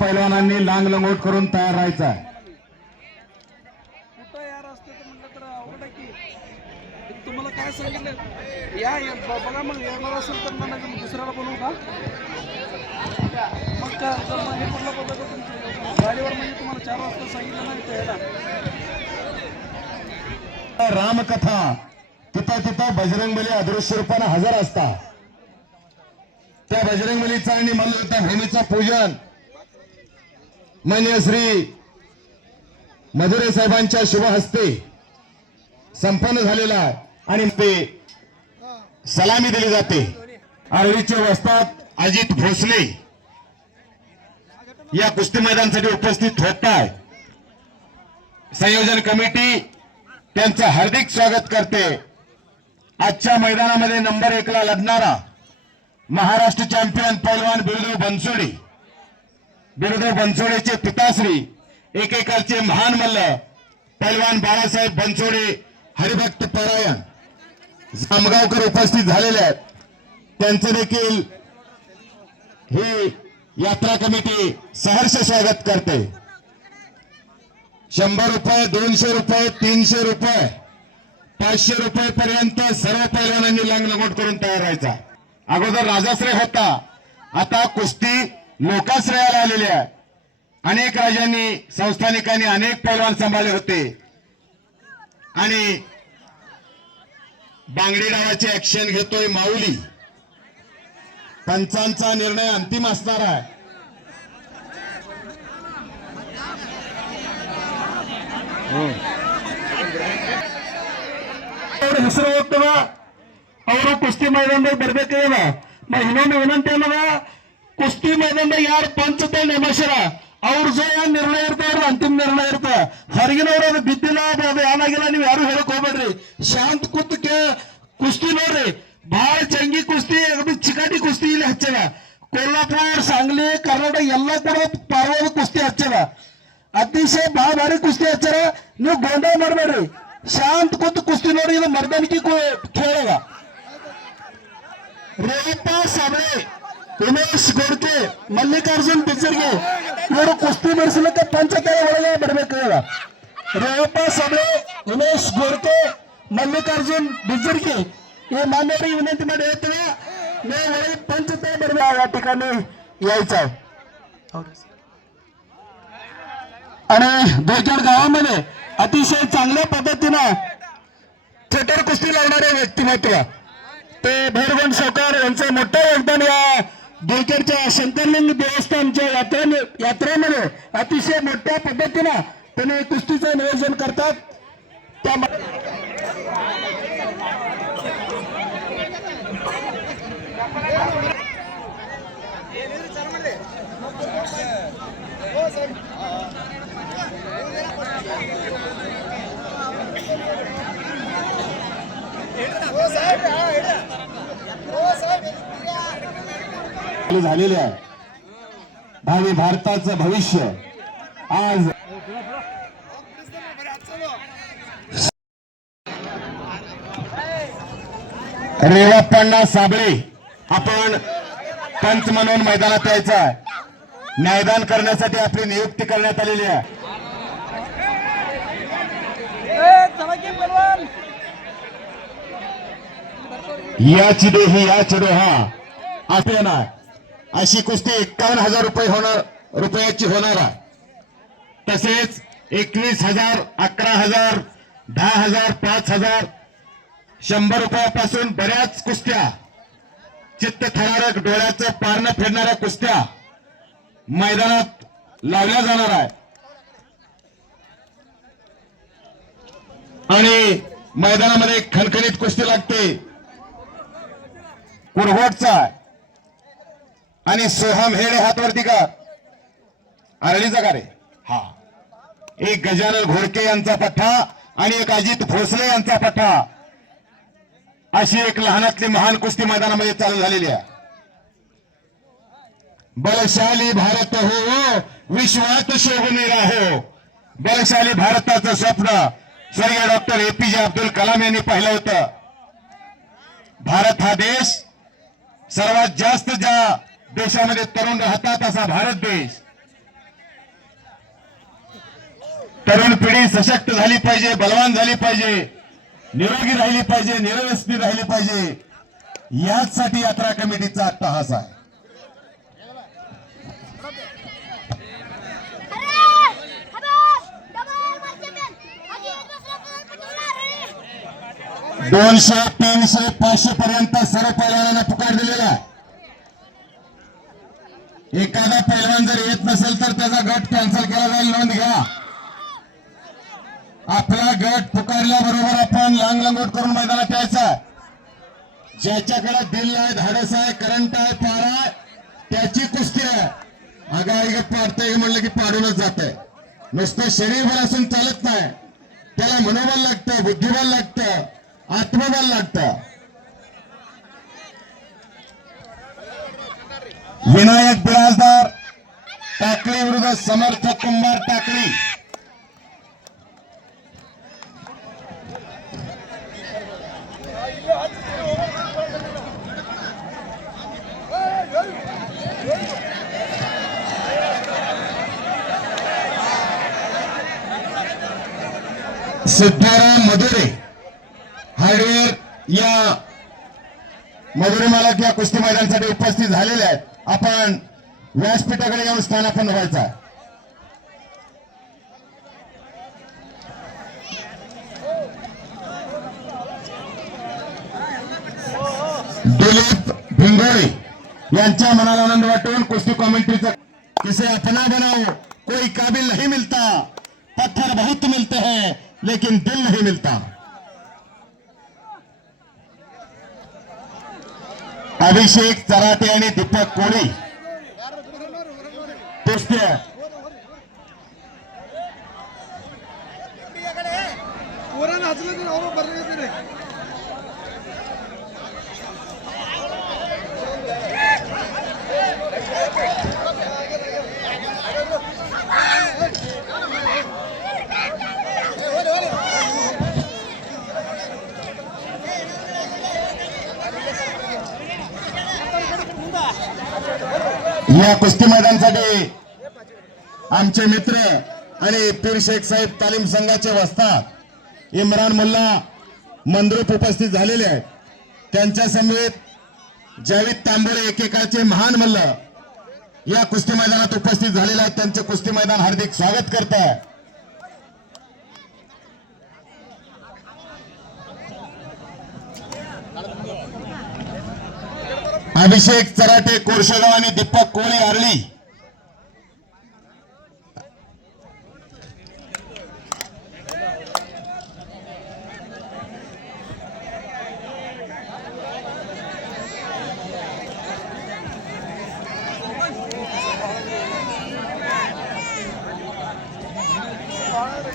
पैलवानांनी लांग लंगोट करून तयार राहायचं आहे. कुठं यार असते तर म्हटलं तर अवघड आहे की तुम्हाला काय सांगितलं या बघा मग येणार असेल तर मला दुसऱ्याला बोलवू का मग का मग हे कुठलं पद्धत तुमची गाडीवर म्हणजे तुम्हाला 4 वाजता सांगितलं नाही तर यायला रामकथा तिथं तिथं बजरंगबली अदृश्य रूपाने हजर असतात. त्या बजरंगबलीचं आणि मल्लयुद्ध भूमीचं पूजन मान्य श्री मधुरे साहेबांच्या शुभ हस्ते संपन्न झालेला आहे आणि ते सलामी दिली जाते. आर्वीचे वस्ताद अजित भोसले या कुस्ती मैदानासाठी उपस्थित होत आहे. संयोजन कमिटी त्यांचं हार्दिक स्वागत करते. आजच्या मैदानामध्ये नंबर 1 ला लढणारा महाराष्ट्र चॅम्पियन पैलवान बिरुदेव बनसोडे, बिरुदेव बनसोडेचे पिताश्री एकेकालचे महान मल्ल पैलवान बाळासाहेब बनसोडे हरिभक्त परायण जामगावकर उपस्थित झालेले आहेत. त्यांचे देखील ही यात्रा कमिटी सहर्ष स्वागत करते. 100 रुपये, 200 रुपये, 300 रुपये, 500 रुपये पर्यंत सर्व पैलवानांनी लांगलंगोट करून तयार राहायचा. अगोदर राजाश्रय होता, आता कुस्ती लोकाश्रयाला आलेली आहे. अनेक राजांनी संस्थानिकांनी अनेक पैलवान सांभाळले होते आणि बांगडी डावाची ऍक्शन घेतोय माऊली. पंचांचा निर्णय अंतिम असणार आहे. ಹೆಸರು ಹೋಗ್ತದ ಅವರು ಕುಸ್ತಿ ಮೈದಾನದಾಗ ಬರ್ಬೇಕದ ಇನ್ನೊಂದು ವಿನಂತಿ ಅನ್ನದ ಕುಸ್ತಿ ಮೈದಾನದಾಗ ಯಾರು ಪಂಚತೆ ನೇಮಸ್ಯಾರ ಅವ್ರ ಜೊ ಏನ್ ನಿರ್ಣಯ ಇರ್ತಾವ್ರ ಅಂತಿಮ ನಿರ್ಣಯ ಇರ್ತ. ಹೊರಗಿನವ್ರು ಅದು ಬಿದ್ದಿಲ್ಲ ಅದು ಏನಾಗಿಲ್ಲ ನೀವು ಯಾರು ಹೇಳಕ್ ಹೋಗ್ಬೇಡ್ರಿ. ಶಾಂತ ಕೂತ್ ಕುಸ್ತಿ ನೋಡ್ರಿ. ಬಹಳ ಚಂಗಿ ಕುಸ್ತಿ ಅದು ಚಿಕಾಟಿ ಕುಸ್ತಿ ಇಲ್ಲಿ ಹಚ್ಚದ. कोल्हापूर सांगली कर्नाटक ಎಲ್ಲ ಕೂಡ ಪಾರ್ವದ ಕುಸ್ತಿ ಹಚ್ಚದ. अतिशय भारी कुस्ती हच्चार ನೀವು ಗೊಂದಲ ಮಾಡಬೇಡ್ರಿ. शांत ಕೂತು ಕುಸ್ತಿ ನೋಡಿ. ಇದು ಮರ್ದಾನಿಕೆ खेळ रेवप्पा साबळे, उमेश गोडके, मल्लिकार्जुन बिजर्गे ಇವರು ಕುಸ್ತಿ ನಡೆಸಲಿಕ್ಕೆ ಪಂಚತಾಯ ಒಳಗೆ ಬರಬೇಕಾಗದ. रेवप्पा साबळे, उमेश गोडके, मल्लिकार्जुन बिजर्गे हे मान्यवरी विनंती मध्ये येते ನೀವು ಒಳಗೆ ಪಂಚತಾಯ ಬರಬೇಕು. या ठिकाणी यायचं आहे. आणि 2-4 गावामध्ये अतिशय चांगल्या पद्धतीनं थिएटर कुस्ती लावणारे व्यक्तिमत्व ते भैरवन सावकार यांचं मोठं योगदान या देवखेडच्या शंकरलिंग देवस्थानच्या यात्रेमध्ये अतिशय मोठ्या पद्धतीनं त्यांनी कुस्तीचं नियोजन करतात. त्या झालेले आहे. भावी भारताचं भविष्य आज रेवप्पांना साबळे आपण पंच म्हणून मैदानात यायचं आहे. न्यायदान करण्यासाठी आपली नियुक्ती करण्यात आलेली आहे. याची देही याची डोहा आपल्या ना अशी कुस्ती 51,000 रुपयाची होणार आहे. तसेच 21,000, 11,000, 10,000, 5,000, 100 रुपयापासून बऱ्याच कुस्त्या, चित्तथरारक डोळ्याचं पारणं फिरणाऱ्या कुस्त्या मैदानात लावल्या जाणार आहे. आणि मैदानामध्ये खणखणीत कुस्ती लागते. कुरघोटचा आणि सोहम हेडे हातवरती का आरळीचा का रे हा एक गजानन घोडके यांचा पठ्ठा आणि एक अजित भोसले यांचा पठ्ठा अशी एक लहानातली महान कुस्ती मैदानामध्ये चालू झालेली आहे. बलशाली भारत हो विश्वात शोभने राहो. बलशाली भारताचं स्वप्न स्वर्गीय डॉक्टर APJ अब्दुल कलाम यांनी पाहिलं होतं. भारत हा देश सर्वात जास्त ज्या देशामध्ये तरुण राहतात असा भारत देश तरुण पिढी सशक्त झाली पाहिजे, बलवान झाली पाहिजे, निरोगी राहिली पाहिजे, निरव्यसनी राहिली पाहिजे, याचसाठी यात्रा कमिटीचा अट्टहास आहे. दोनशे 300 500 पर्यंत सर्व पैलवानांना पुकार दिलेला आहे. एखादा पैलवान जर येत नसेल तर त्याचा गट कॅन्सल केला जाईल, नोंद घ्या. आपला गट पुकारल्याबरोबर आपण लांगलंगोट करून मैदानात यायचा. ज्याच्याकडे दिल आहे, धाडस आहे, करंट आहे, पार आहे, त्याची कुस्ती आहे. आगाई पाडतंय म्हणलं की पाडूनच जात आहे. नुसतं शरीरबल असून चालत नाही, त्याला मनोबल लागतं, बुद्धिबल लागतं, आत्मबल लागतं. विनायक बिराजदार टाकळी विरुद्ध समर्थ कुंभार टाकळी. सिद्धाराम मधुरे हार्डवेअर या मधुरे मालक या कुस्ती मैदानासाठी उपस्थित झालेले आहेत. आपण व्यासपीठाकडे येऊन स्थानापन्न व्हायचा. दिलीप भिंगोळे यांच्या मनाला आनंद वाटून कुस्ती कॉमेंट्रीचा किसे अपना बनाओ कोई काबिल नहीं मिलता, पत्थर बहुत मिलते हैं लेकिन दिल नहीं मिलता. अभिषेक चराटे आणि दीपक कोळी कुस्ती या कुस्ती मैदानासाठी आमचे मित्र आणि पीर शेख साहेब तालीम संघाचे वस्ताद इम्रान मुल्ला मंद्रुप उपस्थित झालेले आहेत. त्यांच्या समेत जावेद तांबोळे एकेकाचे महान मल्ल या कुस्ती मैदानात उपस्थित झालेले आहेत. त्यांचे कुस्ती मैदान हार्दिक स्वागत करत आहे. अभिषेक चराटे कोरशेगाव आणि दीपक कोळी आरली.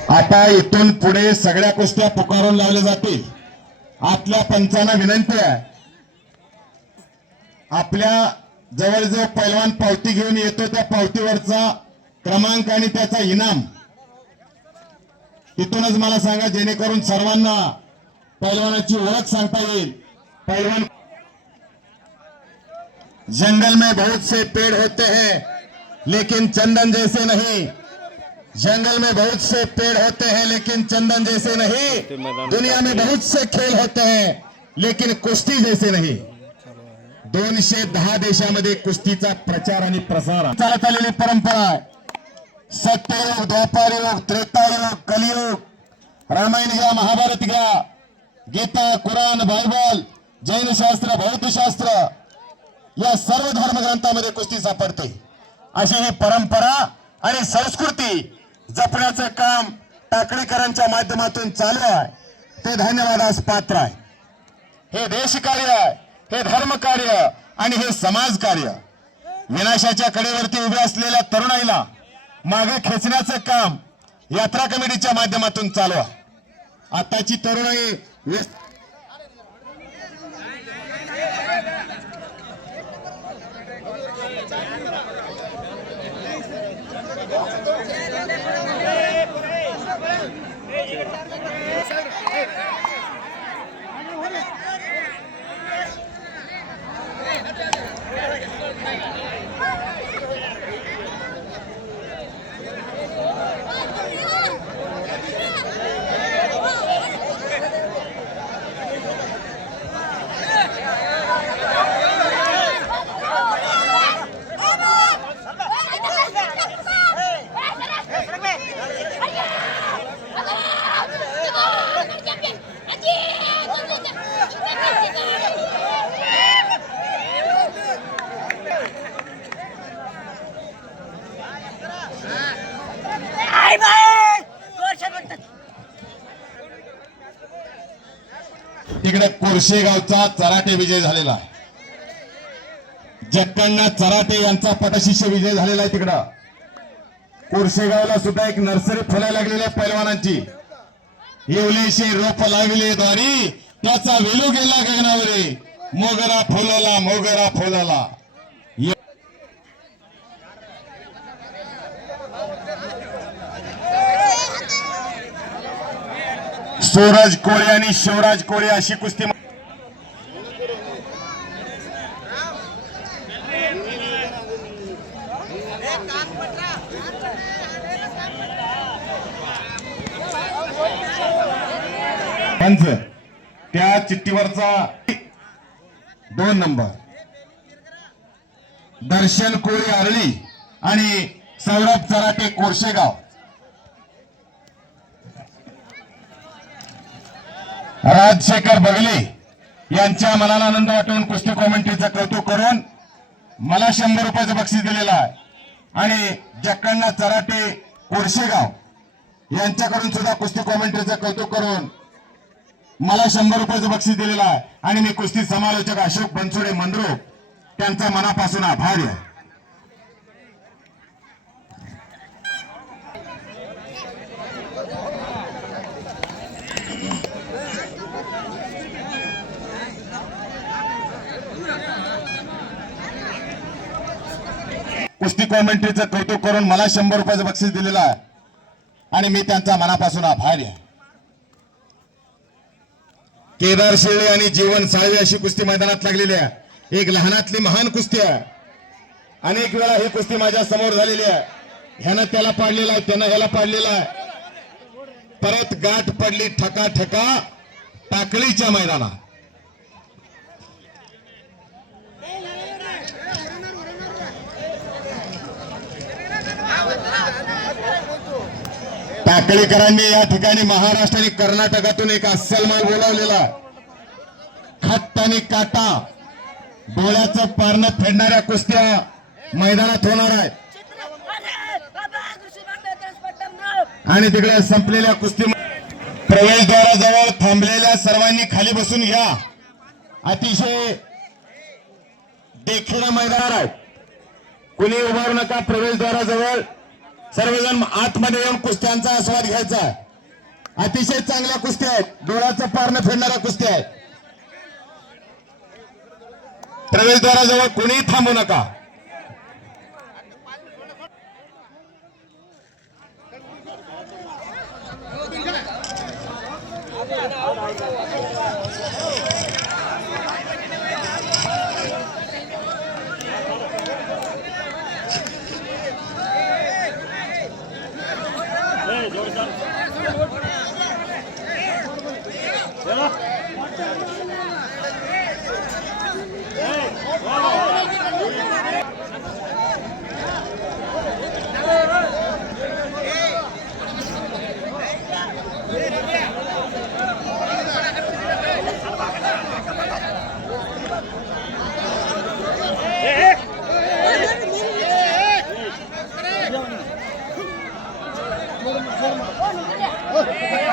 आता इथून पुढे सगळ्या कुस्त्या पुकारून लावल्या जातील. आपल्या पंचांना विनंती आहे, आपल्या जवळ जो पैलवान पावती घेऊन येतो त्या पावतीवरचा क्रमांक आणि त्याचा इनाम तिथूनच मला सांगा, जेणेकरून सर्वांना पैलवानाची ओळख सांगता येईल. पैलवान जंगल में बहुत से पेड़ होते हैं लेकिन चंदन जैसे नहीं. जंगल में बहुत से पेड़ होते हैं लेकिन चंदन जैसे नहीं. दुनिया में बहुत से खेल होते हैं लेकिन कुस्ती जैसे नहीं. 210 देशामध्ये कुस्तीचा प्रचार आणि प्रसार चालत आलेली परंपरा आहे. सत्ययुग, द्वापारयुग, त्रेतायुग, कलियुग, रामायण घ्या, महाभारत घ्या, गीता, कुराण, बायबल, जैन शास्त्र, बौद्धशास्त्र या सर्व धर्मग्रंथामध्ये कुस्ती सापडते. अशी ही परंपरा आणि संस्कृती जपण्याचं काम टाकळीकरांच्या माध्यमातून चालू आहे. ते धन्यवादास पात्र आहे. हे देशकार्य आहे, हे धर्म कार्य आणि हे समाज कार्य. विनाशाच्या कडेवरती उभे असलेल्या तरुणाईला मागे खेचण्याचं काम यात्रा कमिटीच्या माध्यमातून चालू आहे. आताची तरुणाई बाय बाय वर्षात म्हणतात. तिकडे कोरशेगावचा चराटे विजय झालेला आहे. जक्कण्णा चराटे यांचा पटशिष्य विजय झालेला आहे. तिकडं कोरशेगावला सुद्धा एक नर्सरी फुलायला लागलेली आहे पैलवानांची. येवलेशे रोप लाविले द्वारी त्याचा वेलू गेला गगनावरी. मोगरा फुलला मोगरा फुलला. सूरज कोळे आणि शिवराज कोळे अशी कुस्ती. पंच त्या चिठ्ठीवरचा 2 नंबर दर्शन कोळी आरळी आणि सौरभ चराटे कोरशेगाव. राजशेखर बगले यांच्या मनाला आनंद वाटून कुस्ती कॉमेंट्रीचं कौतुक करून मला 100 रुपयाचं बक्षीस दिलेलं आहे. आणि जक्कण्णा चराटे कोरशेगाव यांच्याकडून सुद्धा कुस्ती कॉमेंट्रीचं कौतुक करून मला 100 रुपयाचं बक्षीस दिलेलं आहे. आणि मी कुस्ती समालोचक अशोक बनसोडे मंद्रो त्यांचा मनापासून आभारी आहे. कुस्ती कॉमेंट्रीचं कौतुक करून मला 100 रुपयाचं बक्षीस दिलेलं आहे. आणि मी त्यांचा मनापासून आभारी आहे. केदार शेळे आणि जीवन साळवे अशी कुस्ती मैदानात लागलेली आहे. एक लहानातली महान कुस्ती आहे. अनेक वेळा ही कुस्ती माझ्या समोर झालेली आहे. ह्यानं त्याला पाडलेला आहे, त्यानं ह्याला पाडलेला आहे. परत गाठ पडली ठका ठका टाकळीच्या मैदानात. टाकळीकरांनी या ठिकाणी महाराष्ट्र आणि कर्नाटकातून एक अस्सल माल बोलावलेला. खट्ट आणि काटा डोळ्याचं पारणं फेडणाऱ्या कुस्त्या मैदानात होणार आहेत. आणि तिकडे संपलेल्या कुस्ती प्रवेशद्वाराजवळ थांबलेल्या सर्वांनी खाली बसून घ्या. अतिशय देखील मैदान आहे. कुणी उभारू नका. प्रवेशद्वाराजवळ सर्वजण आतमध्ये येऊन कुस्त्यांचा आस्वाद घ्यायचा. अतिशय चांगल्या कुस्त्या आहेत. डोळ्याचं पारणं फेडणाऱ्या कुस्त्या आहेत. प्रवेशद्वाराजवळ कुणी थांबू नका.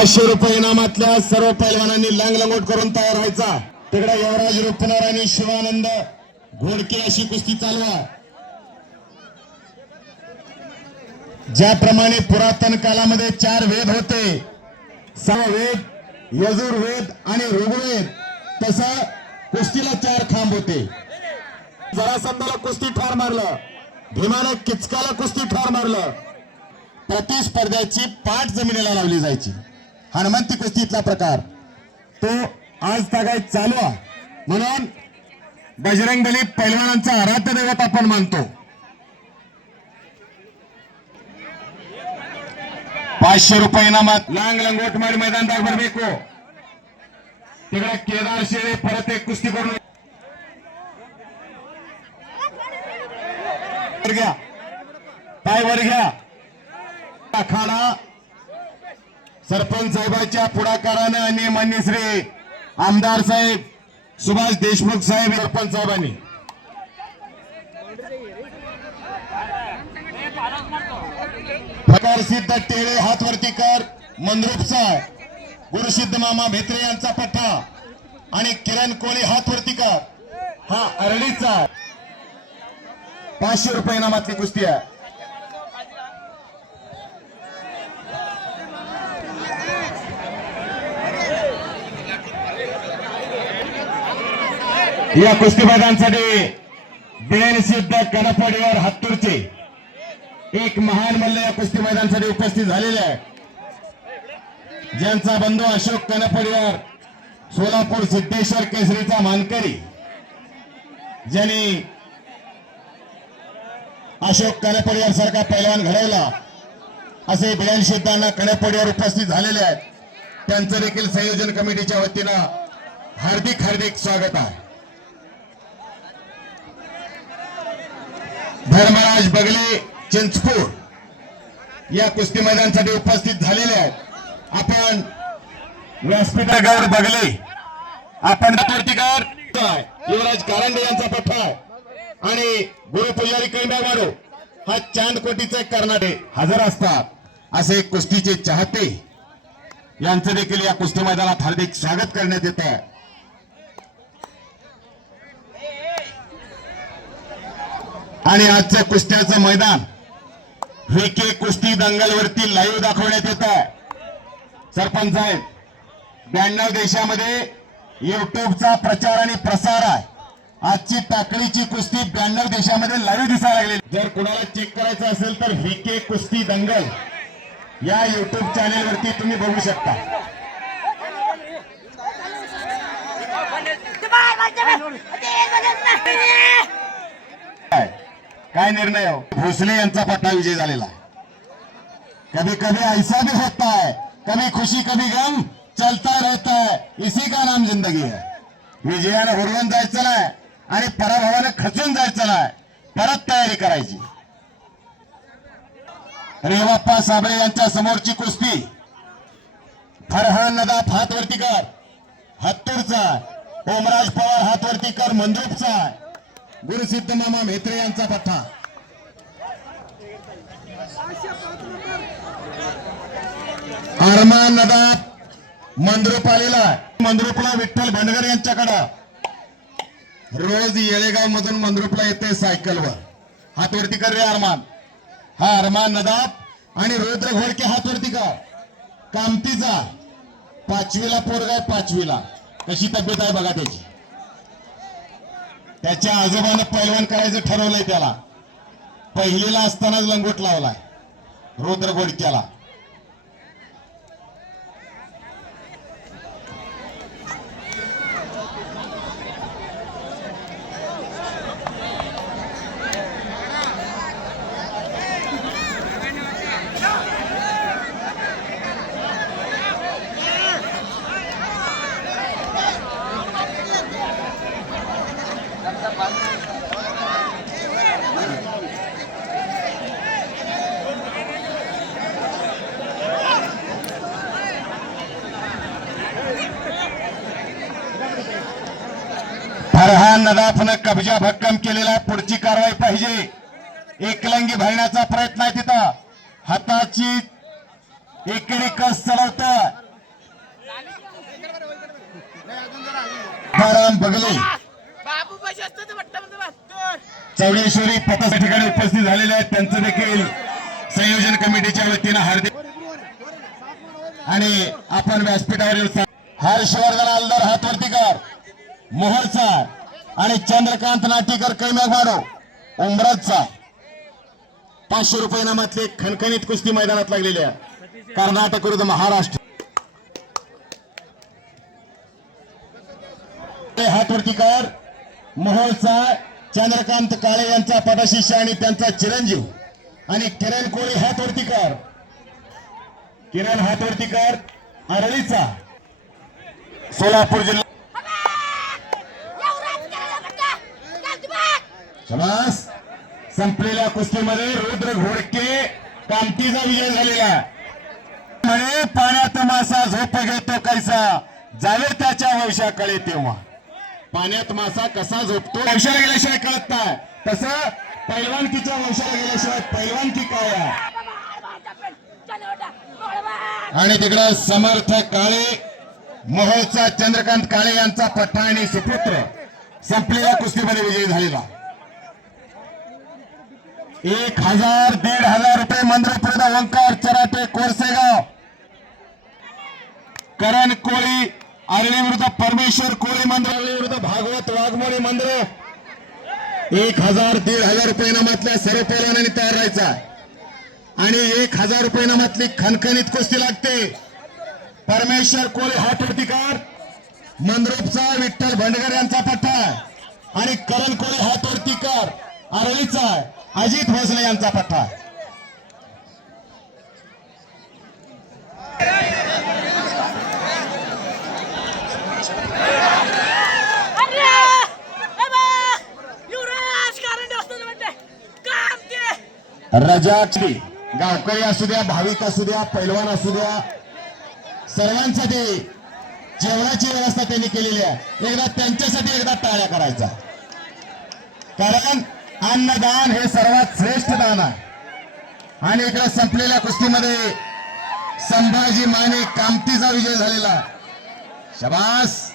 ₹500 इनामातल्या सर्व पैलवानांनी लांगलंगोट करून तयार व्हायचा. तिकडे युवराज रुपनर आणि शिवानंद घोडके अशी कुस्ती चालवा. ज्याप्रमाणे पुरातन कालामध्ये 4 वेद होते, सामवेद, यजुर्वेद आणि ऋग्वेद, तसा कुस्तीला 4 खांब होते. जरासंधाला कुस्ती ठार मारलं, भीमाने किचकाला कुस्ती ठार मारलं. प्रतिस्पर्ध्याची पाठ जमिनीला लावली जायची. हनुमंती कुस्तीतला प्रकार तो आज तागायत चालू आहे. म्हणून बजरंगबली पैलवानांचा आराध्य दैवत आपण मानतो. 500 रुपये इनामात लांग लंगोटमारी मैदान दाखवर बेको. तिकडे केदार शेळे परत एक कुस्ती करून घ्या. पाय वर घ्या. आखाडा सरपंच साहेबांच्या पुढाकाराने आणि माननीय श्री आमदार साहेब सुभाष देशमुख साहेब सरपंच साहेबांनी प्रकारशी गुरुसिद्ध टेळे हातवरती कर मंद्रुपचा गुरुसिद्ध मामा भेत्रे यांचा पठ्ठा आणि किरण कोळी हातवरती कर हा अरळीचा 500 रुपये इनामातली कुस्ती आहे. या कुस्ती मैदानासाठी बेनसिद्ध कणपडीवर हत्तूरचे एक महान मल्ल या कुस्ती मैदानासाठी उपस्थित झालेले आहे. ज्यांचा बंधू अशोक कणपडीवर सोलापूर सिद्धेश्वर केसरीचा मानकरी ज्यांनी अशोक कणपडीवर सारखा पैलवान घडवला असे बेनसिद्धांना कणपडीवर उपस्थित झालेले आहेत. त्यांचं देखील संयोजन कमिटीच्या वतीनं हार्दिक हार्दिक स्वागत आहे. धर्मराज बगले चिंचपूर या कुस्ती मैदानासाठी उपस्थित झालेले आहेत. आपण व्यासपीठ गौर बगले आपण पूर्तीकार युवराज कारंडे यांचा पठ्ठा आहे आणि गुरुपुजारी कैंबावाडो हा चांदकोटीचे कर्नाटे हजर असतात. असे कुस्तीचे चाहते यांचं देखील या कुस्ती मैदानात हार्दिक स्वागत करण्यात येत आहे. आणि आजचं कुस्त्याचं मैदान व्हीके कुस्ती दंगलवरती लाईव्ह दाखवण्यात येत आहे. सरपंच साहेब 92 देशामध्ये युट्यूबचा प्रचार आणि प्रसार आहे. आजची टाकळीची कुस्ती 92 देशामध्ये लाईव्ह दिसायला लागली. जर कुणाला चेक करायचं असेल तर व्हीके कुस्ती दंगल या युट्यूब चॅनेलवरती तुम्ही बघू शकता. काय निर्णय हो भोसले यांचा पट्टा विजय झालेला आहे. कभी कभी ऐसा भी होता है कभी खुशी कभी गम चलता रहता है इसी का नाम जिंदगी है. विजयानं हुरवून जायचं नाही आणि पराभवानं खचून जायचं नाही. परत तयारी करायची. रेवाप्पा साबळे यांच्या समोरची कुस्ती फरहान नदाफ हातवरती कर हत्तूरचा ओमराज पवार हातवरती कर मंद्रुपचा गुरुसिद्ध मामा म्हेत्रे यांचा पठ्ठा. अरमान नदाफ मंद्रुप आलेला मंद्रुपला विठ्ठल भांडगर यांच्याकडं रोज येळेगाव मधून मंद्रुपला येते सायकलवर. हातवरती कर रे अरमान. हा अरमान नदाफ आणि रुद्र घोडके हातवरती कर. कामतीचा 5वीला पोरगा आहे 5वीला. कशी तब्येत आहे बघा त्याची. त्याच्या आजोबानं पैलवान करायचं ठरवलंय. त्याला पहिलीला असतानाच लंगोट लावलाय रुद्र घोडक्याला. फरहान नदाफनं कब्जा भक्कम केलेला. पुढची कारवाई पाहिजे. एकलंगी भरण्याचा प्रयत्न आहे तिथं. हाताची एकेरी कस चढवत बगले चौडेश्वरी पथक ठिकाणी उपस्थित झालेले आहेत. त्यांचं देखील संयोजन कमिटीच्या वतीनं हार्दिक आणि आपण व्यासपीठावरील हर्षवर्धन आलदार हातवरती कर मोहरचा आणि चंद्रकांत नाटीकर कैमागवाडो उमराजचा 500 रुपये इनामातले खणखणीत कुस्ती मैदानात लागलेल्या कर्नाटक विरुद्ध महाराष्ट्र. हातवरती कर मोहोळचा चंद्रकांत काळे यांचा पदशिष्य आणि त्यांचा चिरंजीव आणि किरण कोळी हातवरती कर. किरण हातवरती कर अरळीचा सोलापूर जिल्हा. समास संपलेल्या कुस्तीमध्ये रुद्र घोडके कामतीचा विजय झालेला. म्हणे पाण्यात मासा झोप घेतो कैसा जावे त्याच्या वंशाकडे तेव्हा. पाण्यात मासा कसा झोपतो वंशाला गेल्याशिवाय कळत नाही तसं पैलवानकीच्या वंशाला गेल्याशिवाय पैलवानकी काय आहे. आणि तिकडं समर्थ काळे मोहोळचा चंद्रकांत काळे यांचा पठ्ठा आणि सुपुत्र संपलेल्या कुस्तीमध्ये विजयी झालेला 1000 1500 रुपये मंद्रप्रदा ओंकार चराटे कोरसेगाव करण कोळी आरळी विरुद्ध परमेश्वर कोळी मंदिर विरुद्ध भागवत वाघमोळी मंदिर 1000 1500 रुपये इनामातल्या सर्व पैलवानांनी तयार राहायचा आणि 1000 रुपये इनामातली खणखणीत कुस्ती लागते परमेश्वर कोळी हातोडतीकार मंद्रोपचा विठ्ठल भंडगर यांचा पठ्ठा आणि करण कोळी हातोडतीकार आरळीचा अजित भोसले यांचा पठ्ठा अरे बाबा युवराज कारण असतो म्हणजे काम ते रजाची गावकरी असू द्या भाविक असू द्या पैलवान असू द्या सर्वांसाठी जेवणाची व्यवस्था त्यांनी केलेली आहे एकदा त्यांच्यासाठी एकदा टाळ्या करायचा कारण अन्नदान हे सर्वात श्रेष्ठ दान आहे आणि इकडे संपलेल्या कुस्तीमध्ये संभाजी माने कामतीचा विजय झालेला शबास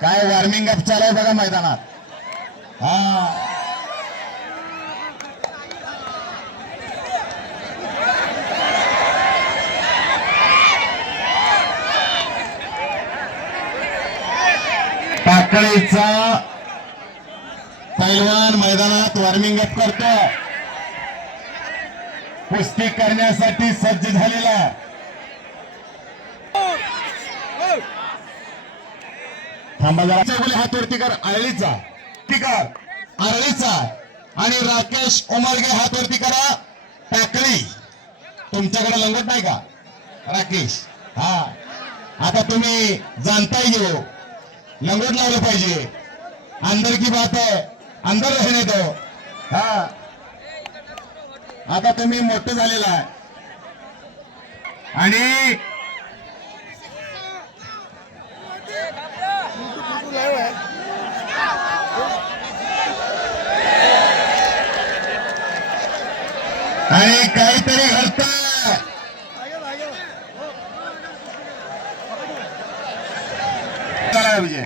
काय वॉर्मिंग अप चालू आहे बघा मैदानात हा टाकळीचा पैलवान मैदानात वॉर्मिंग अप करतो कुस्ती करण्यासाठी सज्ज झालेला थांबा जरा चौगुले हातवरती कर आरळीचा टिकार आरळीचा आणि राकेश उमरगे हातवरती करा टाकळी तुमच्याकडे लंगोट नाही का राकेश हा आता तुम्ही जाणताय घेऊ लंगोट लावलं पाहिजे अंदर की बात है अंदर रहने दो हा आता तुम्ही मोठं झालेला आहे आणि काहीतरी घडतंय विजय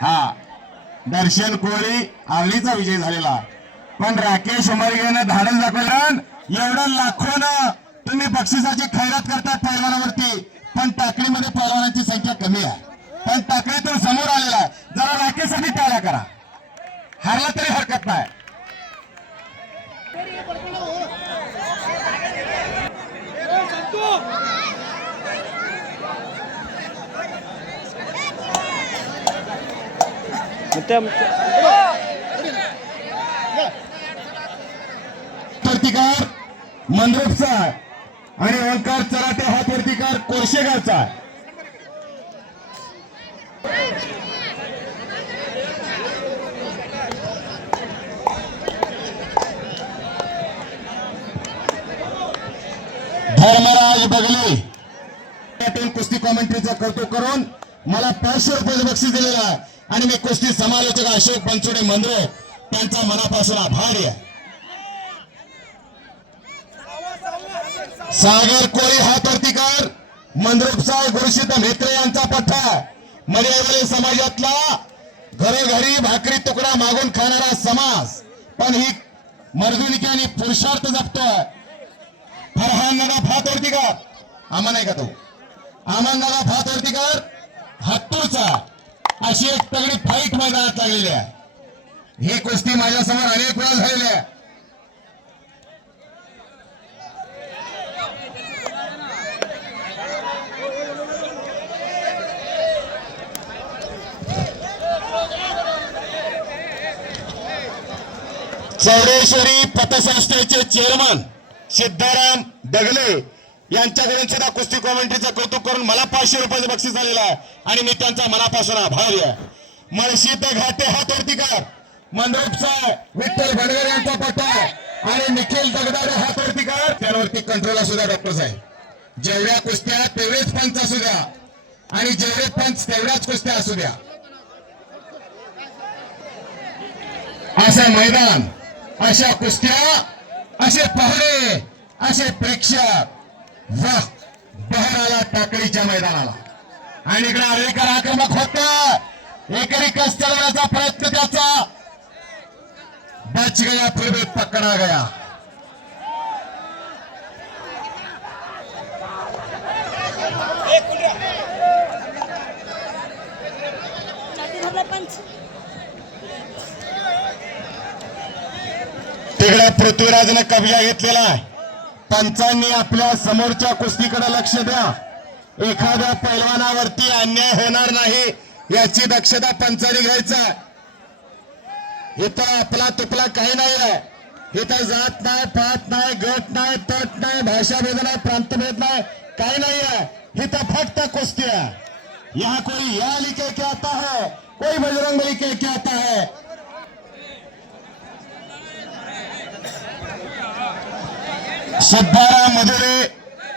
हा दर्शन कोळी आवलीचा विजय झालेला पण राकेश उमरगेनं धाडस दाखवलं एवढं लाखोनं तुम्ही बक्षिसाची खैरात करतात पैलवानावरती पण टाकळीमध्ये पैलवानांची संख्या कमी आहे पण टाकळीतून समोर आलेला आहे जरा राकेशसाठी टाळ्या करा हारला तरी हरकत नाही प्रतिकार मंद्रोपचा आणि ओंकार चराटे हात प्रतिकार कोरशेगावचा धर्मराज बगले कुस्ती कॉमेंट्रीचा कौतुक करून मला 500 रुपयाचं बक्षीस दिलेलं आहे आणि मी कुस्ती समालोचक अशोक बनसोडे मंद्रे त्यांचा मनापासून आभार आहे सागर कोळी हातवरतीकार मंद्रुपचा गुरुशित मेत्रे यांचा पठ्ठा मर्यावली समाजातला घरोघरी भाकरी तुकडा मागून खाणारा समाज पण ही मर्दुनिकी आणि पुरुषार्थ जपतोय फरहान दादा फातवरतीकार आमा नाही का तो आमान दादा फातवरतीकार हत्तूरचा अशी एक तगडी फाईट मैदानात लागलेली आहे ही कुस्ती माझ्यासमोर अनेक वेळा झालेली आहे चौडेश्वरी पतसंस्थेचे चेअरमन सिद्धाराम दगले यांच्याकडून सुद्धा कुस्ती कॉमेंट्रीचं कौतुक करून मला 500 रुपयाचं बक्षीस आलेलं आहे आणि मी त्यांचा मनापासून आभारी आहे मळशीत घाटे हातवरतीकार मंद्रोपचा विठ्ठल भडगर यांचा पट्टा आणि निखिल दगडारे हातवरतीकार त्यावरती कंट्रोल असू द्या डॉक्टर साहेब जेवढ्या कुस्त्या तेवढेच पंच असू द्या आणि जेवढे पंच तेवढ्याच कुस्त्या असू द्या असं मैदान अशा कुस्त्या असे पाहुणे असे प्रेक्षक वाह पहर आला टाकळीच्या मैदानाला आणि इकडे आरेकर आक्रमक होता एकरी कस चढवण्याचा प्रयत्न त्याचा बच गया फिर भी पकडा गया तिकडे पृथ्वीराजने कब्जा घेतलेला आहे पंचांनी आपल्या समोरच्या कुस्तीकडे लक्ष द्या एखाद्या पैलवानावरती अन्याय होणार नाही याची दक्षता पंचांनी घ्यायचा इथं आपला तुपला काही नाही आहे इथं जात नाही पात नाही गट नाही तट नाही भाषाभेद नाही प्रांतभेद नाही काही नाही आहे इथं फक्त कुस्ती आहे यहाँ कोई या लिखे के आता है कोई बजरंगबली के क्या आता है सिद्धाराम मधुरे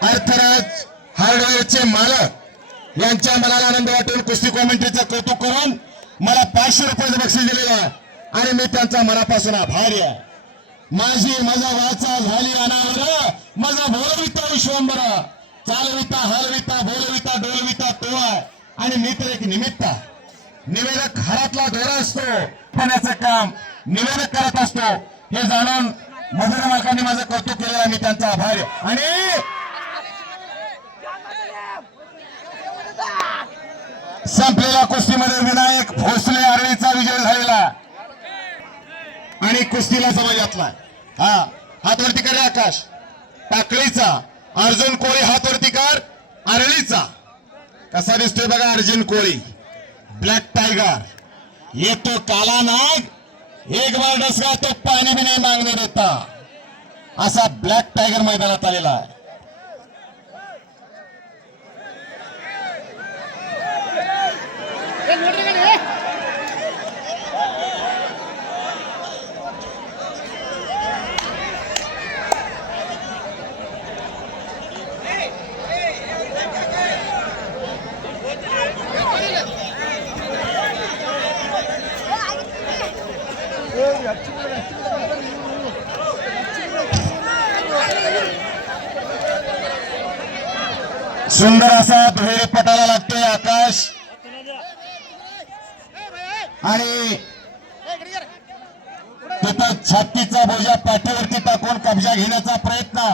अर्थराज हार्डवेअरचे मालक यांच्या मनाला आनंद वाटून कुस्ती कॉमेंट्रीचं कौतुक करून मला 500 रुपयाचं बक्षीस दिलेलं आहे आणि मी त्यांचा मनापासून आभारी आहे माझा वाचा झाली अनावर माझा बोलविता विश्वंबर चालविता हलविता बोलविता डोलविता तो आहे आणि मी तर एक निमित्त निवेदक हारातला दोरा असतो पाण्याचं काम निवेदक करत असतो हे जाणून मधुर मालकांनी माझं कौतुक केलेलं आहे मी त्यांचा आभारी आहे आणि संपलेल्या कुस्तीमध्ये विनायक भोसले आरळीचा विजय झालेला आणि कुस्तीला समज घातला हा हात वरती कर आकाश टाकळीचा अर्जुन कोळी हात वरती कर आरळीचा कसा दिसतोय बघा अर्जुन कोळी ब्लॅक टायगर ये तो काला नाग एक बार डसगा तो पाणी भी नाही मागणे देता असा ब्लॅक टायगर मैदानात आलेला आहे सुंदर असा दुहेरी पटाला लागतोय आकाश आणि तिथं छातीचा बोजा पाठीवरती टाकून कब्जा घेण्याचा प्रयत्न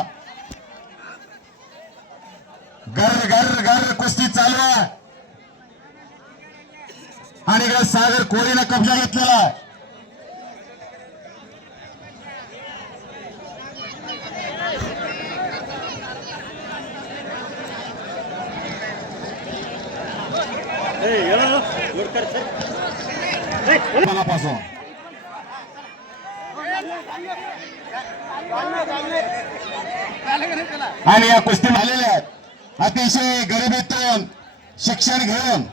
गर गर गर कुस्ती चालू आहे आणि इकडे सागर कोळीनं कब्जा घेतलेला आहे मनापासून आणि या कुस्ती झालेल्या आहेत अतिशय गरिबीतून शिक्षण घेऊन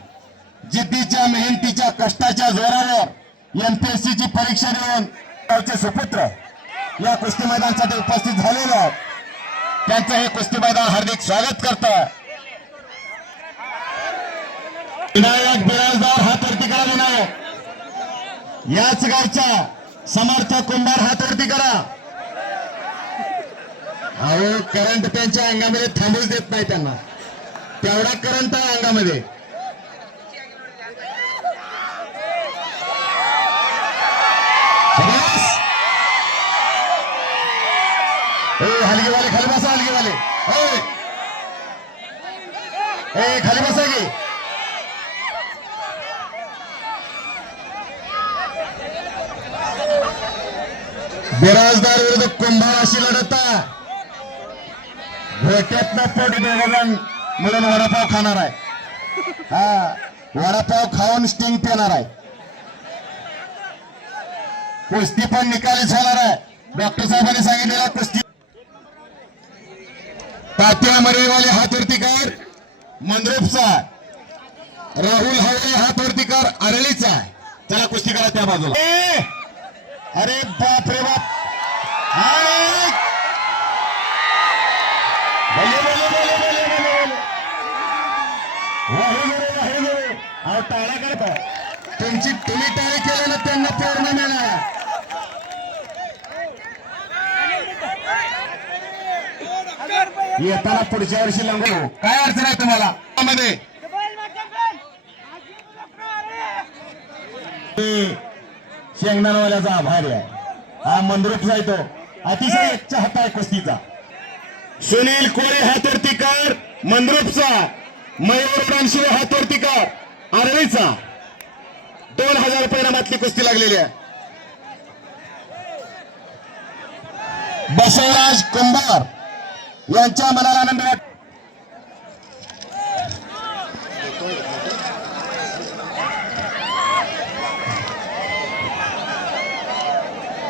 जिद्दीच्या मेहनतीच्या कष्टाच्या जोरावर एमपीएससी ची परीक्षा देऊन त्यांचे सुपुत्र या कुस्ती मैदानासाठी उपस्थित झालेले आहेत त्यांचं हे कुस्ती मैदान हार्दिक स्वागत करतं विनायक बिराजदार हात वरती करा विनायक याच गावचा समर्थ कुंभार हात वरती करा अहो करंट त्यांच्या अंगामध्ये थांबूच देत नाही त्यांना तेवढा करंट आहे अंगामध्ये हलगीवाले खाली बसा हलगीवाले खाली बसा की बिराजदार विरुद्ध कुंभार अशी लढत घोट्यातनं पोट दोघजण मिळून वडापाव खाणार आहे हा वडापाव खाऊन स्टिंग पिणार आहे कुस्ती पण निकालीच होणार आहे डॉक्टर साहेबांनी सांगितलेला कुस्ती तात्या मरेवाले हात वरती कर मंद्रुपचा राहुल हावळे हात वरती कर आरळीचा चला कुस्ती करा त्या बाजूला अरे बाप रे बाप बोले बोले बोले बोले बोले वाहेगुरु अहो टाळा करता तुम्ही टाळी केलेलं त्यांना प्रेरणा मिळाला येताना पुढच्या वर्षी लागू काय अडचण आहे तुम्हाला मध्ये शेंगदाणवाल्याचा आभारी आहे हा मंद्रुपचा आहे तो अतिशय एक हात आहे कुस्तीचा सुनील कोळे हातवरती कर मंद्रुपचा मयूर रानशिव हातवरती कर आरळीचा 2000 परिणामातली कुस्ती लागलेली आहे बसवराज कुंभार यांच्या मनाला आनंद वाट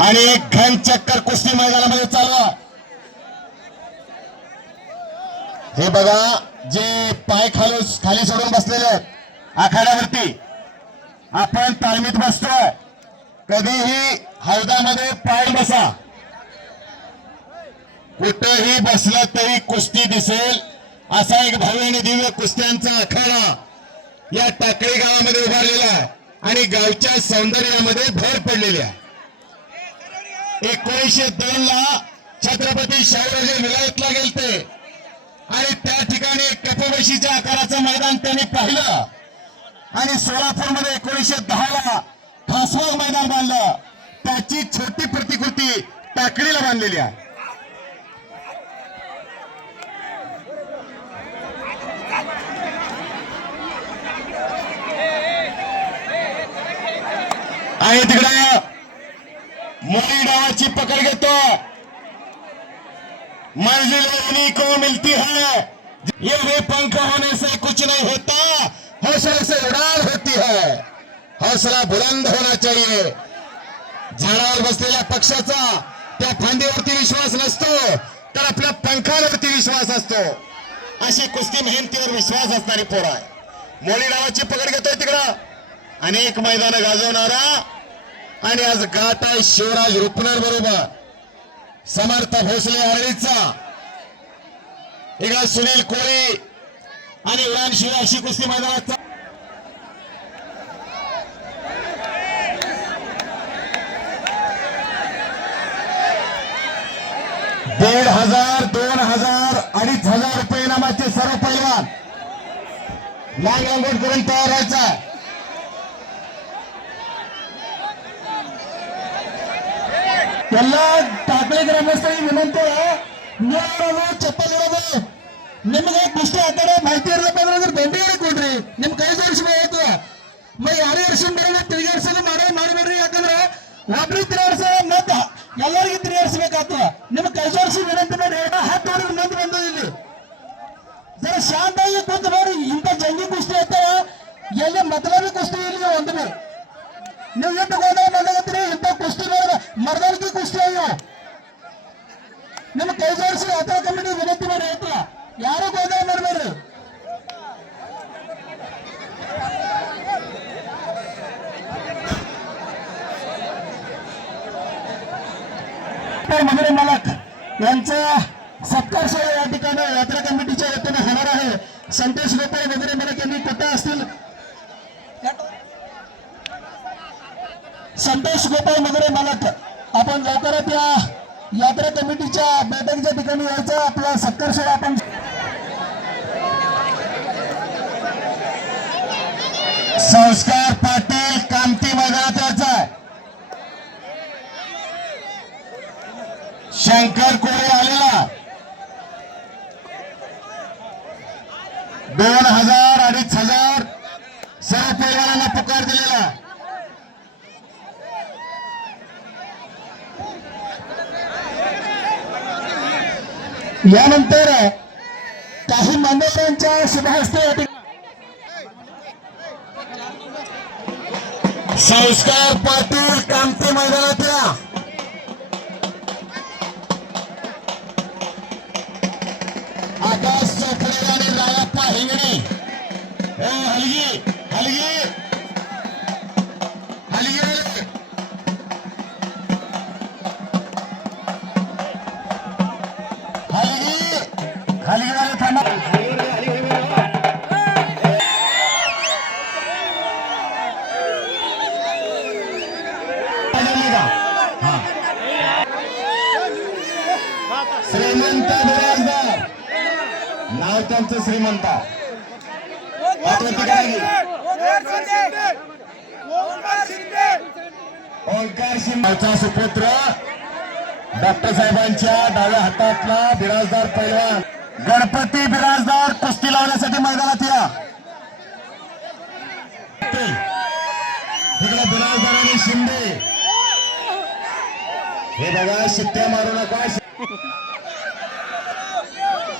आणि एक घन चक्कर कुस्ती मैदानामध्ये चालू आहे हे बघा जे पाय खाली सोडून बसलेले आहेत आखाड्यावरती आपण तालमीत बसतोय कधीही हौदामध्ये पाय बसा कुठेही बसलं तरी कुस्ती दिसेल असा एक भव्य आणि दिव्य कुस्त्यांचा आखाडा या टाकळी गावामध्ये उभारलेला आहे आणि गावच्या सौंदर्यामध्ये भर पडलेली आहे 1902 ला छत्रपती शाहूराजे विलायतला गेलते आणि त्या ठिकाणी कपबशीच्या आकाराचं मैदान त्यांनी पाहिलं आणि सोलापूरमध्ये 1910 ला खासबाग मैदान बांधलं त्याची छोटी प्रतिकृती टाकळीला बांधलेली आहे आणि तिकडे मोरी डावाची पकड घेतो मंजिल उन्हीं को मिलती है ये भी पंख होने से कुछ नहीं होता हौसले से उड़ान होती है हौसला बुलंद होना चाहिए झाडावर बसलेल्या पक्षाचा त्या फांदीवरती विश्वास नसतो तर आपल्या पंखांवरती विश्वास असतो अशी कुस्ती मेहनतीवर विश्वास असणारी पोर आहे मोरी डावाची पकड घेतोय तिकडं अनेक मैदान गाजवणारा आणि आज गाठ आहे शिवराज रुपनर बरोबर समर्थ भोसले आरळीचा इकडे सुनील कोळे आणि उडानशिव अशी कुस्ती मैदानात 1,500, 2,000, 2,500 रुपये इनामाचे सर्व पैलवान लांब लांबट करून तयार व्हायचा ಎಲ್ಲ ಟಾಕಳಿ ಗ್ರಾಮಸ್ಥರಿಗೆ ವಿನಂತಿ ನೀವು ಚಪ್ಪಲ್ ಇರೋದು ನಿಮಗೆ ಕುಸ್ತಿ ಆ ಕಡೆ ಮಾಹಿತಿ ಇರಲಿಲ್ಲ ಅಂದ್ರೆ ದಂಡಿಗೆ ಕೊಡ್ರಿ ನಿಮ್ ಕೈ ಜೋಡಿಸ್ಬೇಕು ಯಾರೇ ವರ್ಷನ್ ಬರೋದು ತಿರುಗಾಡ್ಸೋದು ಮಾಡಬೇಡ್ರಿ ಯಾಕಂದ್ರೆ ಒಬ್ರಿಗೆ ತಿರುಗಾಡ್ಸ ಮತ್ತೆ ಎಲ್ಲರಿಗೆ ತಿರುಗಾಡ್ಸ್ಬೇಕಾಗ್ತದ ನಿಮ್ ಕೈ ಜೋಡಿಸಿ ವಿನಂತಿ ಮಾಡಿ ಹತ್ತು ನೋಡಿ ವಿನಂತಿ ಬಂದದ ಇಲ್ಲಿ ಜರ ಶಾಂತಾಗಿ ಕೂತು ನೋಡಿ ಇಂಥ ಜಂಗಿ ಕುಸ್ತಿ ಐತೆ ಎಲ್ಲಿ ಮತಲಬಿ ಕುಸ್ತಿ ಇಲ್ಲಿ ಒಂದು ನೀವು ಎಷ್ಟು ಗೋದಾಮ ಮಾಡಕತ್ತೀರಿ ಇಂಥ ಕುಸ್ತಿ ಮರ್ದಾರ್ಗಿ ಕುಸ್ತಿ ಅಯ್ಯೋ ನಿಮ್ಮ ಕೈ ಜೋಡಿಸಿ ಹತ್ರ ಕಮಿಟಿ ವಿನಂತಿ ಮಾಡಿ ಹೇಳ್ತೀರ ಯಾರು ಗೋದಾಮ ಮಾಡಬೇಡ್ರಿ मगरे मालक यांचा सत्कार सोहळा या ठिकाणी यात्रा कमिटीच्या वतीने होणार आहे संतोष गोपाळ वगैरे मालक यांनी कुठे असतील संतोष गोपाळ वगैरे मालक आपण लवकरात या यात्रा कमिटीच्या बैठकीच्या ठिकाणी यायचं आपला सत्कार सोहळा आपण संस्कार पाटील कामती मैदानात यायचा आहे शंकर कोळे आलेला 2,000, 2,500 सर्व पैलवानांना पुकार दिलेला यानंतर काही मान्यवरांच्या शुभहस्ते या ठिकाणी संस्कार पाटील कामती मैदानात या आकाश चोपडे आणि रायाप्पा हिंगणे हलगी हलगी हलगी हलगी वाले थांबा श्रीमंत बिराजदार नाव त्यांचं श्रीमंत. आकृती काय आहे? ओंकार शिंदेचा सुपुत्र डॉक्टर साहेबांच्या डाव्या हातातला बिराजदार पैलवान गणपती बिराजदार कुस्ती लावण्यासाठी मैदानात या. इकडे बिराजदार आणि शिंदे. हे बघा शिट्ट्या मारू नका.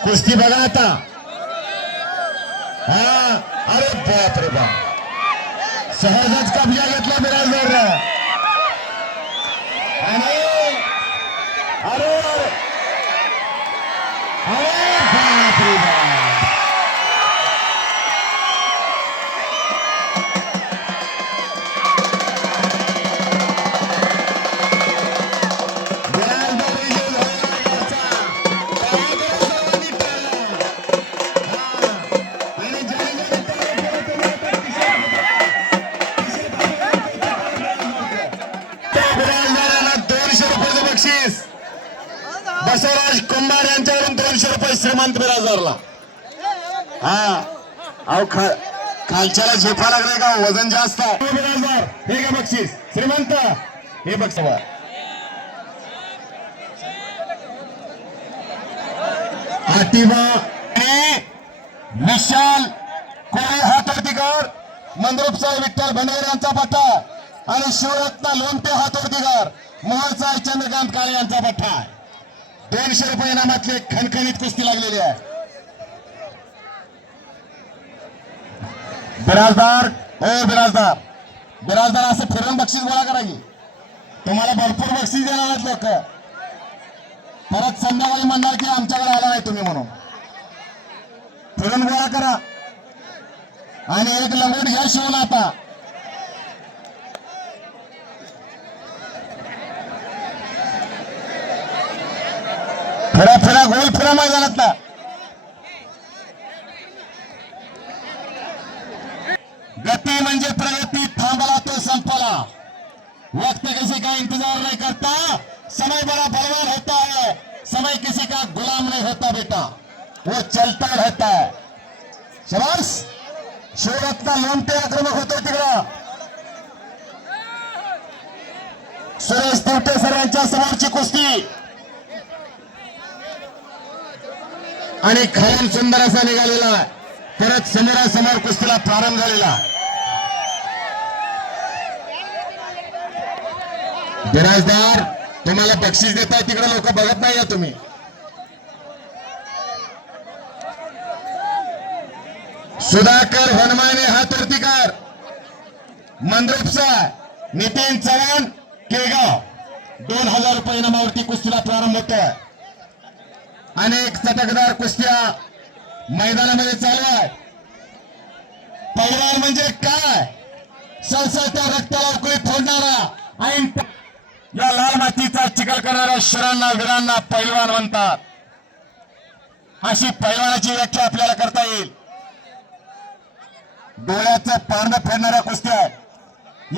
कुस्ती बघा आता. हा अरे बाप रे बाप सहजच कब्जा घेतला बिराजदार आणि अरे अरे बाप रे बाप बसवराज कुंभार यांच्यावरून 200 रुपये श्रीमंत बिराजदारला. हा अहो खालच्याला झेपा लागलाय का वजन जास्त बिराजदार. हे का बक्षीस श्रीमंत हे बघ सवा आटिबा विशाल कोळी हातोडीकर मंद्रुपचा विठ्ठल भंडेर यांचा पट्टा आणि शिवरत्न लोणते हातोडीकर मोहळचा चंद्रकांत काळे यांचा पट्टा. 200 रुपये इनामातली खणखणीत कुस्ती लागलेली आहे. बिराजदार हो बिराजदार बिराजदार असं फिरून बक्षीस गोळा करा की तुम्हाला भरपूर बक्षीस देणार आहेत लोक. परत संध्याकाळी म्हणणार की आमच्याकडे आला नाही तुम्ही म्हणून. फिरून गोळा करा आणि एक लंगोट घ्या शिवून आता. फिरा फिरा गोल फिरा मैदानात ना. गती म्हणजे प्रगती. थांबला तो संपला. वक्त किसी का इंतजार नहीं करता. समय बड़ा बलवान होता है. समय किसी का गुलाम नहीं होता बेटा. वो चलता रहता है. शाबाश. शिवरत्न लोमटे आक्रमक होतो तिकडं. सुरेश तिवटे सरांच्या समोरची कुस्ती आणि खाऊन सुंदर असा निघालेला. परत समोरासमोर कुस्तीला प्रारंभ झालेला. बिराजदार तुम्हाला बक्षीस देताय तिकडे लोक बघत नाही या तुम्ही. सुधाकर हनुमाने हातोर्तीकर मंद्रुपचा नितीन चव्हाण केगाव 2000 रुपये इनामावरती कुस्तीला प्रारंभ होतोय. अनेक चटकदार कुस्त्या मैदानामध्ये चालू आहे. पैलवान म्हणजे काय सळसळत्या रक्ताला उकळी फोडणारा ऐन या लाल मातीचा चिखल करणाऱ्या शरांना वीरांना पैलवान म्हणतात. अशी पैलवानाची व्याख्या आपल्याला करता येईल. डोळ्याचं पारणं फेडणाऱ्या कुस्त्या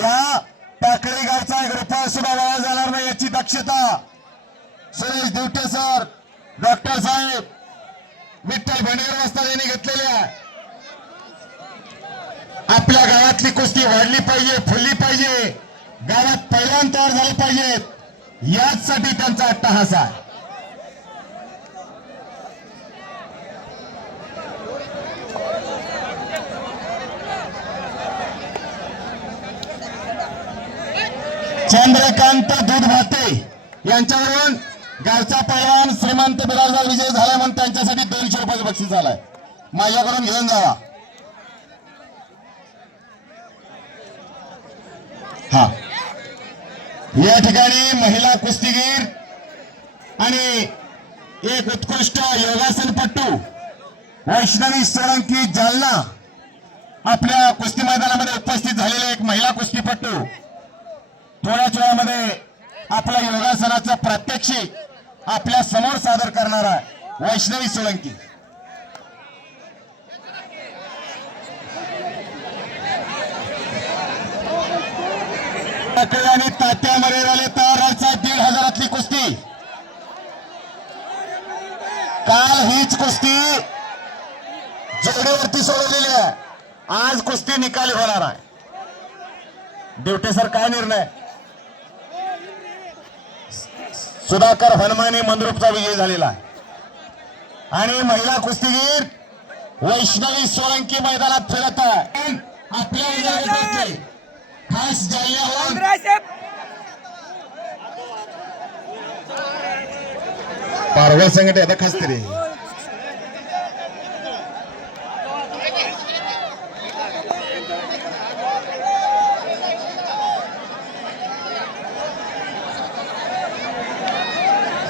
या टाकळी गावचा एक रुपया सुद्धा वाया जाणार नाही याची दक्षता सुरेश दिवटे सर डॉक्टर साहेब विठ्ठल भंडेर वस्ताद यांनी घेतलेल्या. आपल्या गावातली कुस्ती वाढली पाहिजे फुलली पाहिजे. गावात पैलवान तयार झाले पाहिजेत याचसाठी त्यांचा अट्टहास आहे. चंद्रकांत दूध भाते यांच्यावरून गावचा पैलवान श्रीमंत बिराजदार विजय झालाय म्हणून त्यांच्यासाठी 200 रुपयाचं बक्षीस झालंय. माझ्याकडून घेऊन जावा. हा या ठिकाणी महिला कुस्तीगीर आणि एक उत्कृष्ट योगासनपटू वैष्णवी सोळंकी जालना आपल्या कुस्ती मैदानामध्ये उपस्थित झालेले एक महिला कुस्तीपटू थोड्याच वेळामध्ये आपल्या योगासनाचं प्रात्यक्षिक आपल्या समोर सादर करणार आहे वैष्णवी सोळंकी. आणि तात्या मरेवाले तयाराचा 1500 कुस्ती. काल हीच कुस्ती जोडीवरती सोडवलेली आहे. आज कुस्ती निकाली होणार आहे. देवटे सर काय निर्णय? सुधाकर हनुमाने मंद्रुपचा विजय झालेला आहे आणि महिला कुस्तीगीर वैष्णवी सोळंकी मैदानात फिरत आहे. आपल्या विजयासाठी खास जाल्ल्याहून पारवा संघट आता खास तरी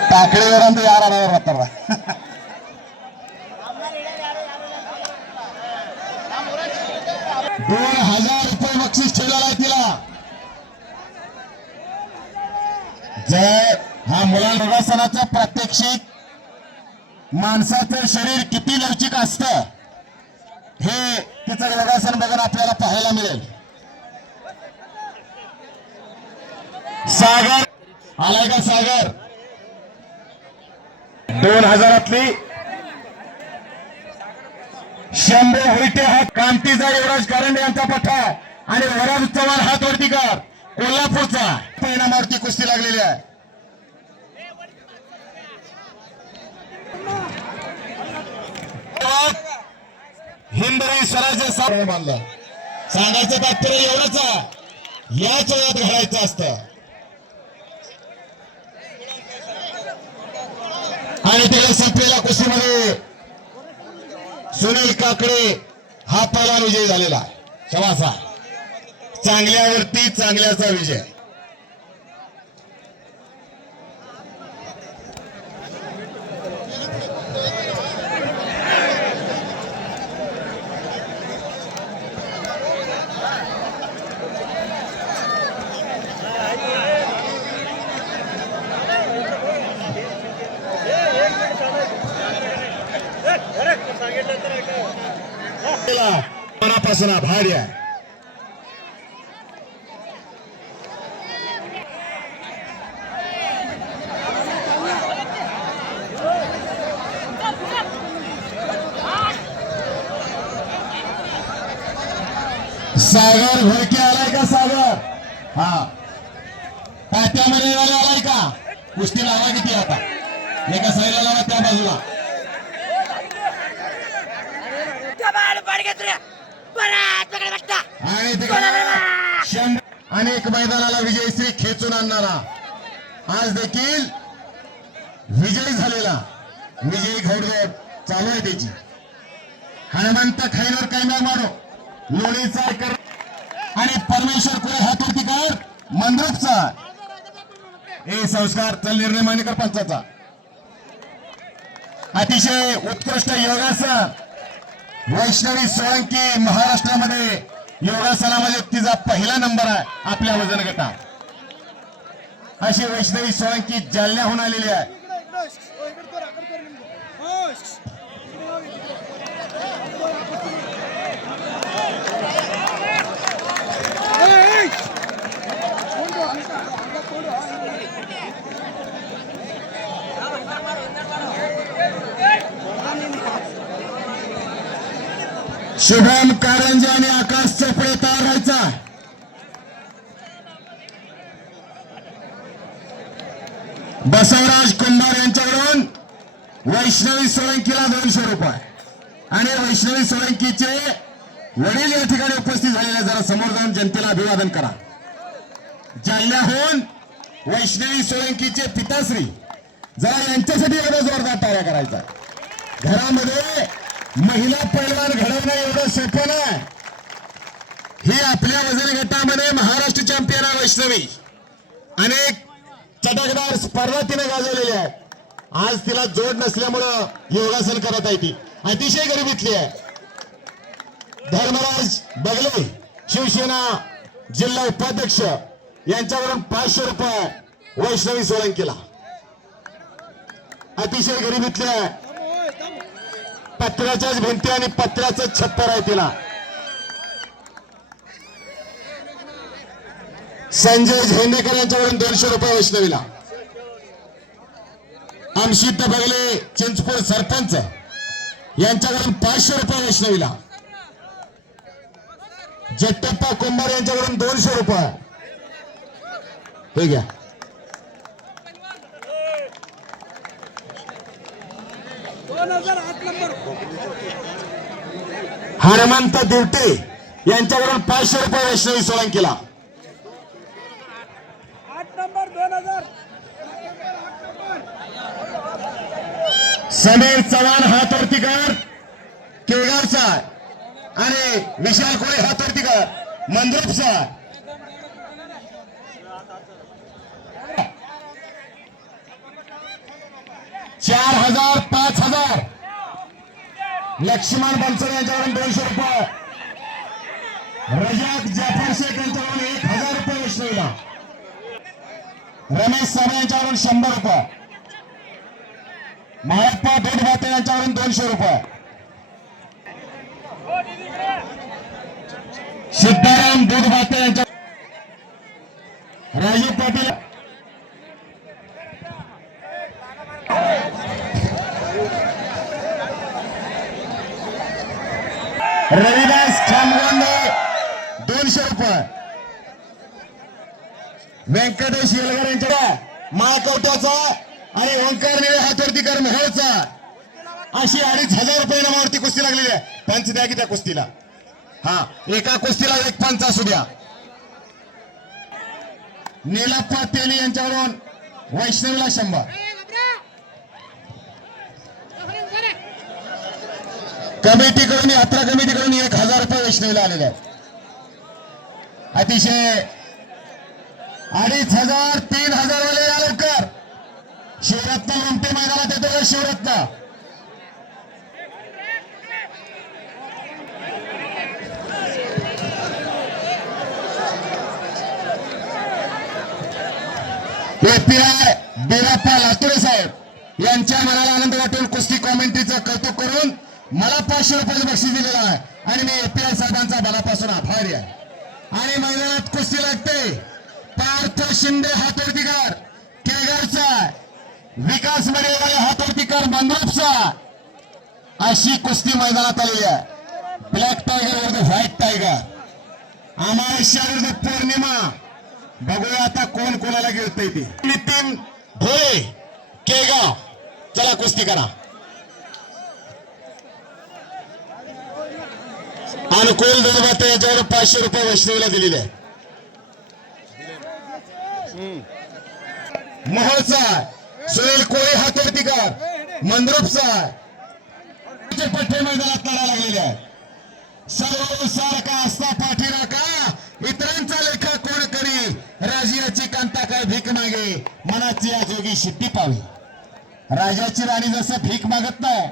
टाकळीवर यार आणावर 2000 रुपये बक्षीस ठेवलेला आहे तिला. जर हा मुलांना योगासनाचं प्रात्यक्षिक माणसाचं शरीर किती लवचिक असतं हे तिचं योगासन बघून आपल्याला पाहायला मिळेल. सागर आलाय का? सागर 2000 शंभू होईटे हा कांतीचा युवराज कारंडे यांचा पठा आणि वराज चव्हाण हात वरतीकर कोल्हापूरचा परिणामावरती कुस्ती लागलेली आहे. हिंदवी स्वराज्य बांधलं. सांगायचं तात्पर्य एवढंच आहे, याच वयात घडायचं असतं. आणि त्याला संपलेल्या कुस्तीमध्ये सुनील काकडे हा पहिला विजय झालेला आहे. शबासा चांगल्यावरती चांगल्याचा विजय. मनापासून आभारी आहे. सागर घोडके आलाय का? सागर हा तात्यामध्ये आलाय का? कुस्ती लावा किती आता? एका साईडला लावा, त्या बाजूला. आणि तिकडे अनेक मैदानाला विजयश्री खेचून आणणारा आज देखील विजयी झालेला विजयी घोडदौड चालू आहे त्याची. हनुमंत खैरवर काय नाही मारो लोणीचा कर आणि परमेश्वर कुळे हातोटीकर मंद्रुपचा हे संस्कार चल निर्णय मानेकर पंचाचा. अतिशय उत्कृष्ट योगासन वैष्णवी सोळंकी महाराष्ट्रामध्ये योगासनामध्ये तिचा पहिला नंबर आहे आपल्या वजन गटात. अशी वैष्णवी सोळंकी जालन्याहून आलेली आहे. शुभम कारंजे आणि आकाश चोपडे तयार राहायचा. बसवराज कुंभार यांच्याकडून वैष्णवी सोळंकीला 200 रुपये आणि वैष्णवी सोळंकीचे वडील या ठिकाणी उपस्थित झालेले. जरा समोर जाऊन जनतेला अभिवादन करा. जालन्याहून वैष्णवी सोळंकीचे पिताश्री जरा यांच्यासाठी एवढा जोरदार टाळ्या करायचा. घरामध्ये महिला पैलवान घडवणं एवढं सोपं नाही. ही आपल्या वजन गटामध्ये महाराष्ट्र चॅम्पियन आहे वैष्णवी. अनेक चटकदार स्पर्धा तिने गाजवलेल्या आहेत. आज तिला जोड नसल्यामुळं योगासन करत आहे. ती अतिशय गरिबीतली आहे. धर्मराज बगले शिवसेना जिल्हा उपाध्यक्ष यांच्याकडून 500 रुपये वैष्णवी सोळंकीला. अतिशय गरिबीतली आहे. पत्र्याच्याच भिंती आणि पत्र्याचं छप्पर आहे तिला. संजय झेंडेकर यांच्याकडून 200 रुपये वैष्णवीला. अमशित बगले चिंचपूर सरपंच यांच्याकडून 500 रुपये वैष्णवीला. जट्टप्पा कुंभार यांच्याकडून 200 रुपये. हे घ्या. हनुमंत दिवटे यांच्याकडून 500 रुपये वैष्णवी सोळंकीला. 8 नंबर 2000. समीर चव्हाण हातोर्तीकर केळगावचा आणि विशाल कोळे हातोर्तीकर मंद्रुपचा. 4000 5000 लक्ष्मण बनसोड यांच्याकडून 200 रुपये. रजाक जाफर शेख यांच्याकडून 1000 रुपये वैष्णवीला. रमेश साबळे यांच्याकडून 100 रुपये. महाप्पा दूधभाते यांच्याकडून 200 रुपये. सिद्धाराम दूधभाते यांच्या. राजू पाटील रविदास खामगोंडे 200 रुपये. व्यंकटेश येलगर यांच्या माळकवट्याचा आणि ओंकार निळे हातोर्तीकर मोहोळचा अशी 2500 रुपये नामावरती कुस्ती लागलेली आहे. पंच द्या की त्या कुस्तीला. हा, एका कुस्तीला एक पंच असू द्या. नीलप्पा तेली यांच्याकडून वैष्णवीला 100. कमिटीकडून यात्रा कमिटीकडून 1000 रुपये वैष्णवीला आलेले आहेत. अतिशय 2500 3000 वाले या लवकर. शिवरत्न रमते मैदानात येतो का शिवरत्न. एपीआय बिराप्पा लातुरे साहेब यांच्या मनाला आनंद वाटून कुस्ती कॉमेंट्रीचं कौतुक करून मला 500 रुपयाचं बक्षीस दिलेलं आहे आणि मी एपीआय साहेबांचा मनापासून आभारी आहे. आणि मैदानात कुस्ती लागते. पार्थ शिंदे हातोर्तीकर केळगावचा, विकास मरेवाले हातोर्तीकर मंद्रुपचा अशी कुस्ती मैदानात आलेली आहे. ब्लॅक टायगर विरुद्ध व्हाईट टायगर. अमावस्या विरुद्ध पौर्णिमा. बघूया आता कोण कोणाला गिळतंय ते. नितीन ढोळे केळगाव, चला कुस्ती करा. अनुकूल दूधभाते याच्यावर 500 रुपये वैष्णवीला दिलेले आहे. मोहोळचा सुनील कोळी हातोर्तीकर मंद्रुपचा पठ्ठे मैदानात लढा लागलेले आहे. सर्व सारखा असता पाठीराखा इतरांचा लेखा कोण करी. राजाची कांता काय भीक मागे मनाची आजोगी शिट्टी पावी. राजाची राणी जसं भीक मागत नाही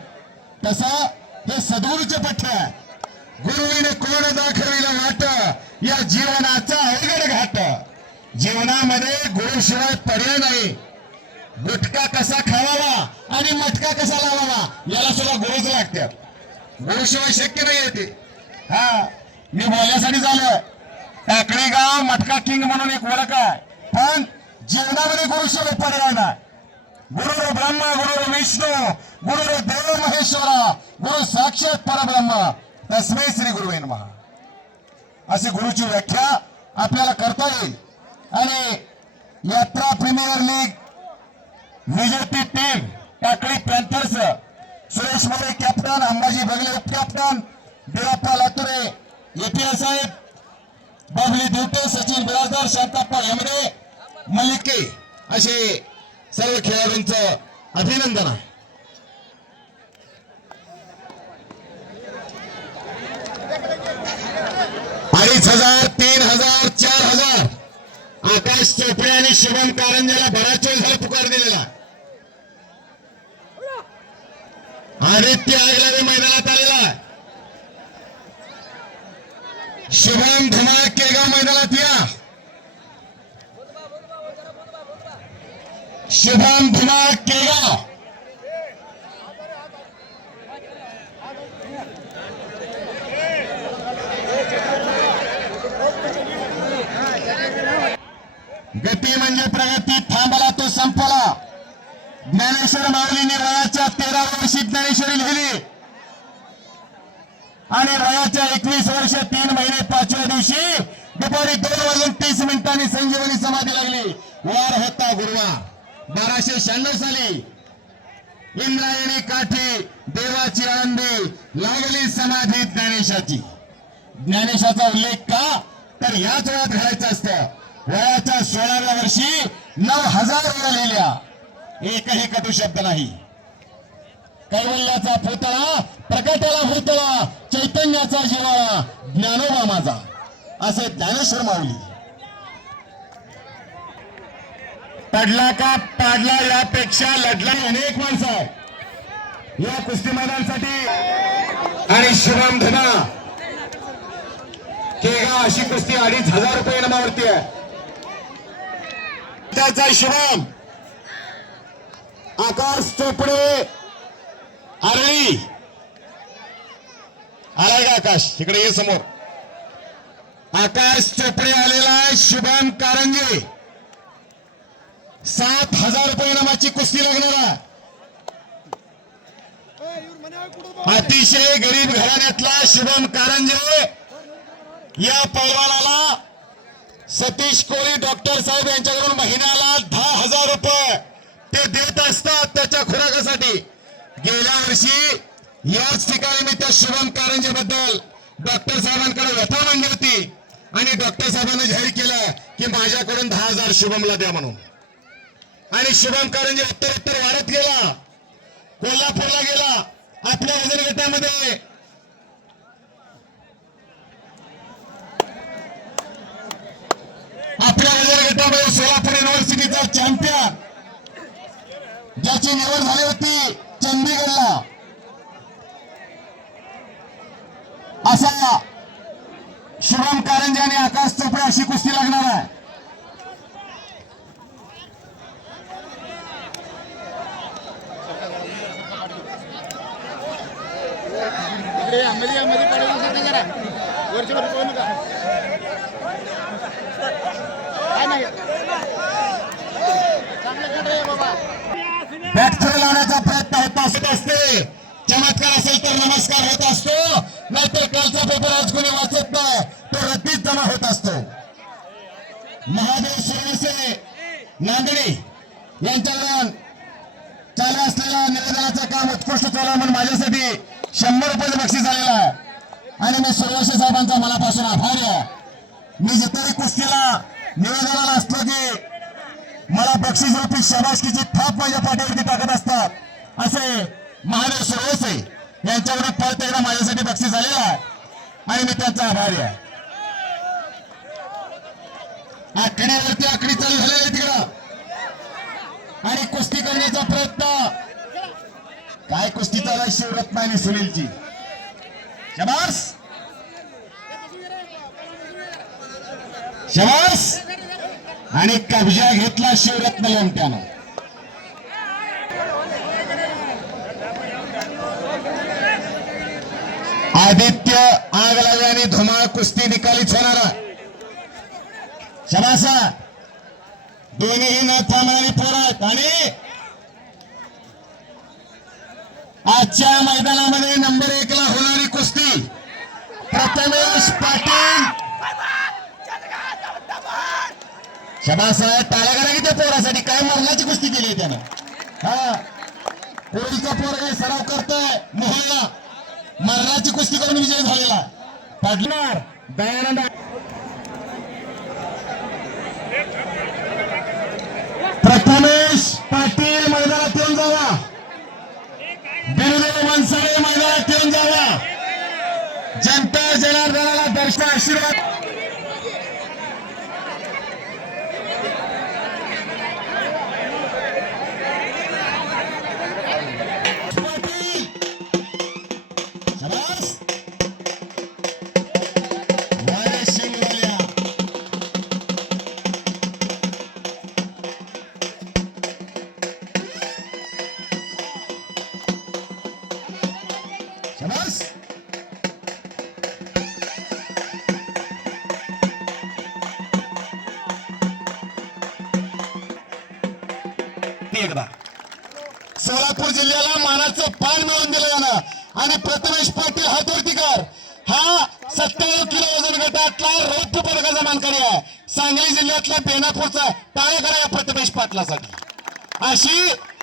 तसं हे सद्गुरूचे पठ्ठ आहे. गुरुविने कोण दाखविला वाट या जीवनाचा अवघड घाट. जीवनामध्ये गुरुशिवाय पर्याय नाही. गुटखा कसा खावावा आणि मटका कसा लावावा याला सुद्धा गुरुच लागतात. गुरुशिवाय शक्य नाही ते. हा, मी बोलण्यासाठी झालोय. टाकळी गाव मटका किंग म्हणून एक ओळख आहे. पण जीवनामध्ये गुरुशिवाय पर्याय नाही. गुरु ब्रह्मा गुरु विष्णू गुरु देव महेश्वरा गुरु साक्षात परब्रह्म तस्मै श्री गुरुवे नमः अशी गुरुची व्याख्या आपल्याला करता येईल. आणि यात्रा प्रीमियर लीग विजेती team Takali panthers Suresh More captain, Ambaji Bagale उपकॅप्टन, बिराप्पा लातुरे एपीआय साहेब, बाबली दिवटे, सचिन बिराजदार, शांताप्पा हेमरे, मल्लिके असे सर्व खेळाडूंचं अभिनंदन आहे. अडीच 3000 4000 आकाश चोपडे आणि शिवम कारंजेला बराच वेळ झाला पुकार दिलेला. आदित्य आगलावे मैदानात आलेला. शुभम धमाल केगाव मैदानात या. शुभम धमाल केगाव. गती म्हणजे प्रगती, थांबला तो संपला. ज्ञानेश्वर माऊलींनी वयाच्या 13व्या वर्षी ज्ञानेश्वरी लिहिली. आणि वयाच्या 21 वर्ष 3 महिने 5व्या दिवशी दुपारी 2:30 संजीवनी समाधी लागली. वार होता गुरुवार 1296 साली. इंद्रायणी काठी देवाची आळंदी लागली समाधी ज्ञानेशाची. ज्ञानेशाचा उल्लेख का तर याच वयात घडायचं असतं. वयाच्या 16व्या वर्षी 9000 वेळा लिहिल्या. एकही कटू शब्द नाही. कैवल्याचा पुतळा प्रकटाला भूतळा चैतन्याचा जिवाळा ज्ञानोबा माझा असे ज्ञानेश्वर माऊली. पडला का पाडला यापेक्षा लढला अनेक माणसं आहेत या कुस्ती मैदानासाठी. आणि शुभम धना केगा अशी कुस्ती 2500 रुपये इनामावरती आहे. त्याचा शुभम आकाश चोपडे आरळी आलाय का आकाश इकडे ये समोर. आकाश चोपडे आलेला आहे. शुभम कारंजे 7000 रुपये इनामाची कुस्ती लागणारा अतिशय गरीब घराण्यातला शुभम कारंजे या पैलवानाला सतीश कोळी डॉक्टर साहेब यांच्याकडून महिन्याला 10,000 रुपये ते देत असतात त्याच्या खुराकासाठी. गेल्या वर्षी याच ठिकाणी मी त्या शुभम कारंजे बद्दल डॉक्टर साहेबांकडे व्यथा मांडली होती आणि डॉक्टर साहेबांनी जाहीर केलं की माझ्याकडून 10,000 शुभमला द्या म्हणून. आणि शुभम कारंजे उत्तर वाढत गेला. कोल्हापूरला गेला. आपल्या वजन गटामध्ये सोलापूर युनिव्हर्सिटीचा चॅम्पियन ज्याची निवड झाली होती चंदीगडला असा शुभम कारंजे आणि आकाश चोपडे अशी कुस्ती लागणार आहे. बॅटथ्रो लावण्याचा प्रयत्न होत असते. चमत्कार असेल तर नमस्कार होत असतो नाहीतर कालचा पेपर आज कोणी वाचत नाही तो रद्दीत जमा होत असतो. महादेव सुरवसे नांदणी यांच्याकडून चालू असलेल्या निवेदनाचं काम उत्कृष्ट चालू म्हणून माझ्यासाठी 100 रुपये बक्षीस झालेला आहे. आणि मी सुरवसे साहेबांचा मनापासून आभारी आहे. मी जिथेही कुस्तीला निवेदनाला असतो की मला बक्षीस रूपी शाबासकीची थाप माझ्या पाठीवरती टाकत असतात असे महादेव सुरवसे यांच्याकडून परत एकदा माझ्यासाठी बक्षीस झालेला आहे आणि मी त्यांचा आभारी आहे. आखडीवरती आखडी चालू झालेली आहे तिकडं आणि कुस्ती करण्याचा प्रयत्न काय कुस्ती चालू आहे शिवरत्न आणि सुनीलची. शाबास शाबास आणि कब्जा घेतला शिवरत्न लोमट्यानं. आदित्य आग लावे आणि धुमाळ कुस्ती निकालीच होणारा. शबासा दोन्ही न थांबणारी पोरं आहेत आणि आजच्या मैदानामध्ये नंबर 1 ला होणारी कुस्ती प्रथमेश पाटील. शबासा टाळ्या करा की त्या पोरासाठी काय मरणाची कुस्ती केली आहे त्यानं. हा पोरीचा पोर काय सराव करतोय मोहनला मरणाची कुस्ती करून विजय झालेला. पडणार दयानंद प्रथमेश पाटील मैदानात येऊन जावा. बिरुदेव मनसरे मैदानात येऊन जावा. जनता जनार्दनाला दर्शन आशीर्वाद. एकदा सोलापूर जिल्ह्याला मानाचं पान मिळवून दिलं जाणार आणि प्रथमेश पाटील हातवर्तीकर सांगली जिल्ह्यातल्या बेनापूरचा टाळ्या करा या प्रतिमेश पाटलासाठी. अशी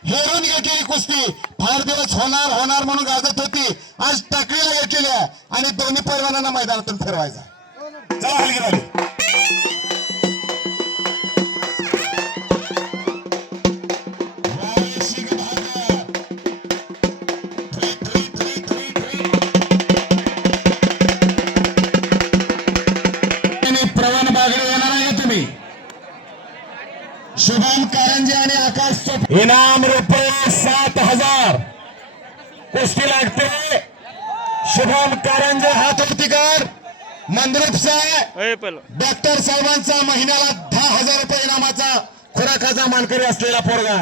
हेरून घेतलेली कुस्ती फार दिवस होणार होणार म्हणून गाजत होती, आज टाकळीला घेतलेली आहे आणि दोन्ही पैलवानांना मैदानातून फिरवायचा. चला हलगी झाली. प्रवान बागडे येणार आहे तुम्ही. शुभम कारंजे आणि आकाश चोपडे. इनाम रुपये 7,000. कुस्ती लागते. शुभम कारंजे हात वरती कर. मंद्रुपचा डॉक्टर साहेबांचा महिन्याला 10,000 रुपये इनामाचा खुराकाचा मानकरी असलेला पोरगा.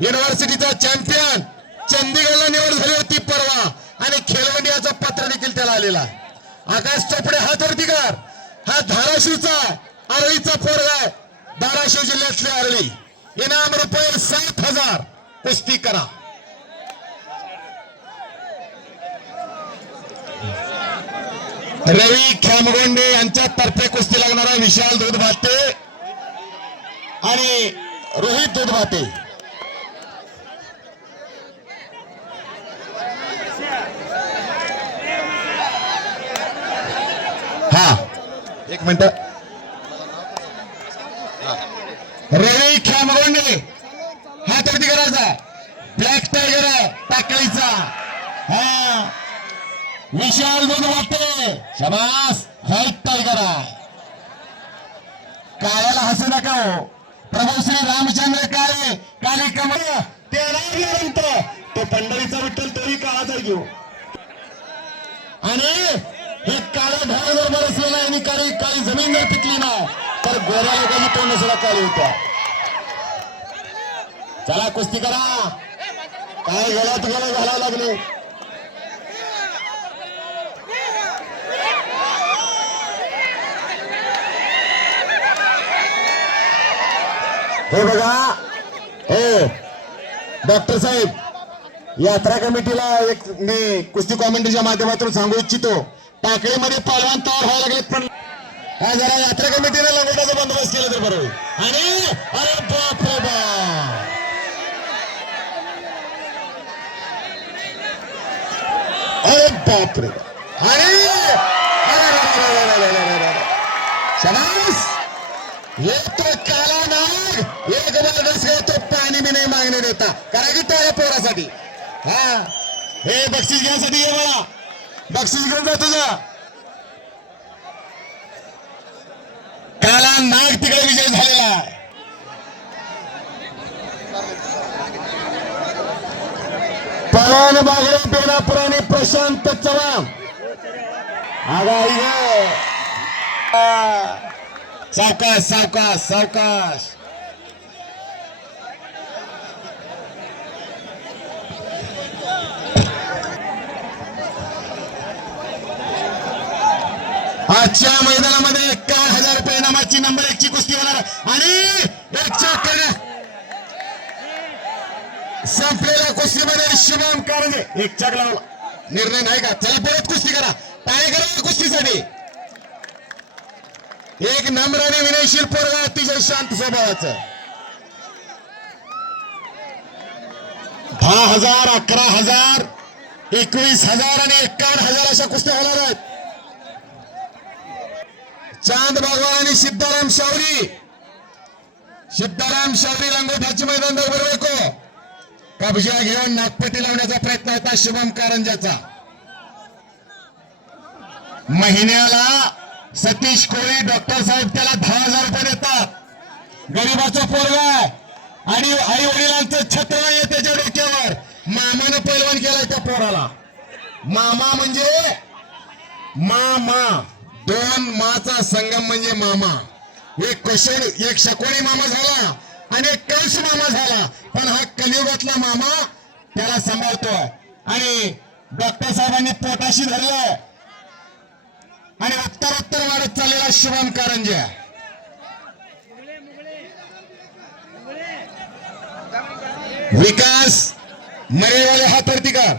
युनिव्हर्सिटीचा चॅम्पियन. चंदीगडला निवड झाली होती परवा आणि खेलो इंडियाचं पत्र देखील त्याला आलेला. आकाश चोपडे हात वरती कर. हा धाराशिवचा आरळीचा पोरगा आहे. धाराशिव जिल्ह्यातले आरळी. इनाम रुपये 7,000. कुस्ती करा. रवी खेमगोंडे यांच्या तर्फे कुस्ती लागणार आहे. विशाल दूधभाते आणि रोहित दूधभाते. हा एक मिनिट. रवी खेमगोंडे हात वरती करायचा. ब्लॅक टायगर आहे टाकळीचा. हा विशाल दूधभाते शबास व्हाईट टायगर आहे. काळ्याला हसू नका हो. प्रभू श्री रामचंद्र काळे काळे कमळ ते रामवंत तो पंढरीचा विठ्ठल तोही काळाचा घेऊ. आणि हे काळं ढाळ जर बरसलेला आणि काळी काळी जमीन जर पिकली ना तर गोऱ्या लोकांची तोंड सुद्धा काळी होत्या. चला कुस्ती करा. काय गळ्यात गळा घालावं लागले. हे बघा हो डॉक्टर साहेब, यात्रा कमिटीला एक मी कुस्ती कॉमेंट्रीच्या माध्यमातून सांगू इच्छितो. टाकळीमध्ये पहलवान तयार व्हायला लागलेत पण हा जरा यात्रा कमिटीने लंगोटाचा बंदोबस्त केला तर बरोबर. आणि अरे बाप रे बाप. अरे बाप रे. अरे शबास. ये तो काला नाग एक बार तो पाणी भी नाही मागणे देता. करा की तो पोरासाठी. हा हे बक्षीस घ्यासाठी ये मला. बक्षीस घेऊन जा तुझं. काला नाग तिकडे विजय झालेला आहे. पवन बागडे बेलापूर आणि प्रशांत चव्हाण. आगाई सावकाश सावकाश सावकाश. आजच्या मैदानामध्ये 51,000 रुपये इनामाची नंबर 1 ची कुस्ती होणार आणि एक चक्कर संपलेल्या कुस्तीमध्ये शुभम कारंजे एक चक लावला. निर्णय नाही का. चला परत कुस्ती करा. टाळे करा कुस्तीसाठी. एक नम्र आणि विनयशील पोरगा अतिशय शांत स्वभावाचं. 10,000 11,000 21,000 आणि 51,000 अशा कुस्त्या होणार आहेत. चांद भगवान आणि सिद्धाराम शावरी. सिद्धाराम शावरी लंगोटाची मैदान बरोबर को कब्जा घेऊन नागपट्टी लावण्याचा प्रयत्न होता शुभम कारंजाचा. महिन्याला सतीश कोळी डॉक्टर साहेब त्याला 10,000 रुपये देतात. गरीबाचा पोरगा आहे आणि आई वडिलांचं छत्र आहे त्याच्या डोक्यावर. मामानं पैलवान केलाय त्या पोराला. मामा म्हणजे मामा. 2 माचा संगम म्हणजे मामा. एक शकोणी मामा झाला आणि एक कंस मामा झाला. पण हा कलियुगातला मामा त्याला सांभाळतोय आणि डॉक्टर साहेबांनी पोटाशी धरलंय आणि उत्तर वाढत चाललेला शुभम कारंजे. विकास मरेवाले हात वरती कर.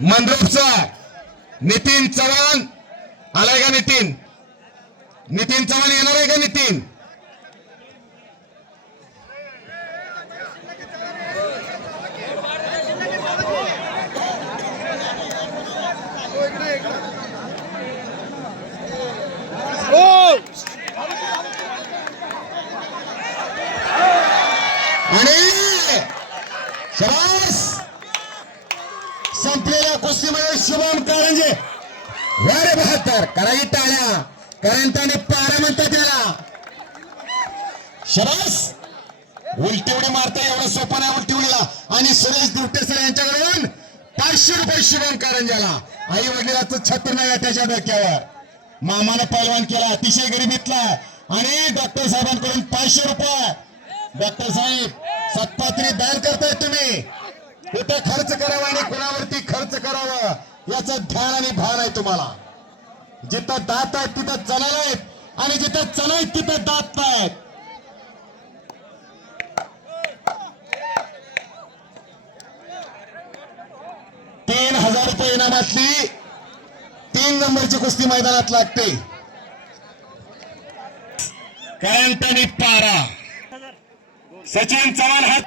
मंद्रुपचा नितीन चव्हाण आलाय का. नितीन नितीन चव्हाण येणार आहे का नितीन? आणि शाबास संपलेल्या कुस्तीमध्ये शुभम कारंजे वारे बहात्तर करागी टाळ्या कारण त्याने पारा म्हणतात त्याला शाबास उलटी उडी मारता एवढं सोपं नाही उलटी उडीला आणि सुरेश दुर्टे सर यांच्याकडून 500 रुपये शुभम कारंजाला आई वडिलाचं छत्र नाही त्याच्या डोक्यावर मामानं पैलवान केला अतिशय गरिबीतला आणि डॉक्टर साहेबांकडून 500 रुपये डॉक्टर साहेब सत्पात्री दान करताय तुम्ही कुठे खर्च करावा आणि कुणावरती खर्च करावा याचं ध्यान आणि भान आहे तुम्हाला जिथं दात आहेत तिथं चणाला आहेत आणि जिथं चणा आहेत तिथं दात नाहीत ₹3000 इनामातली 3 नंबरची कुस्ती मैदानात लागते करंट आणि पारा सचिन चव्हाण हात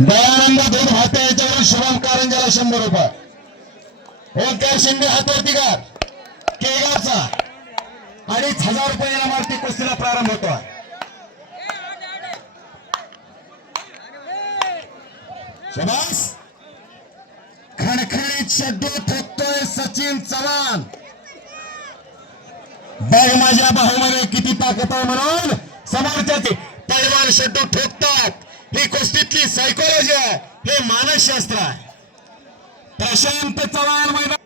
दयानंद दूध भाते याच्यावर शुभम कारंजाला 100 रुपये ओंकार शिंदे हातवरती कर केगावचा 2500 रुपये इनामावरती कुस्तीला प्रारंभ होतो शाबास खणखणीत शड्डू ठोकतोय सचिन चव्हाण बघ माझ्या बाहुमध्ये किती ताकद आहे म्हणून समोरच्याचे पैलवान शड्डू ठोकतात ही कुस्तीतली सायकोलॉजी आहे हे मानसशास्त्र आहे प्रशांत चव्हाण मैदान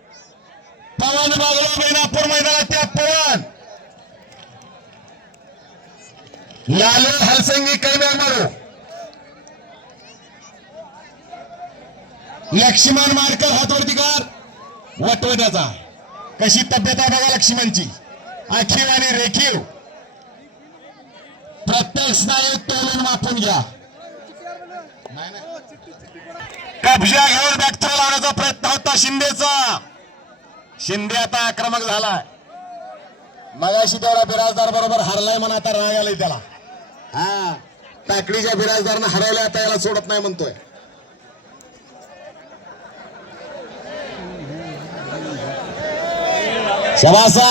पवन बागला बेनापूर मैदानात त्या पवन लालू हलसंगी कैम्या मारू लक्ष्मण मारकर हातवरती कर वटवट्याचा कशी तब्येत आहे बघा लक्ष्मणची आखीव आणि रेखीव प्रत्येक स्नायू तोलून मापून घ्या कब्जा घेऊन बॅक्टर लावण्याचा प्रयत्न होता शिंदेचा शिंदे आता आक्रमक झालाय मगाशी तेवढा बिराजदार बरोबर हरलाय म्हणून आता राग आलाय त्याला हा टाकडीच्या बिराजदारनं हरवलंय आता याला सोडत नाही म्हणतोय शबासा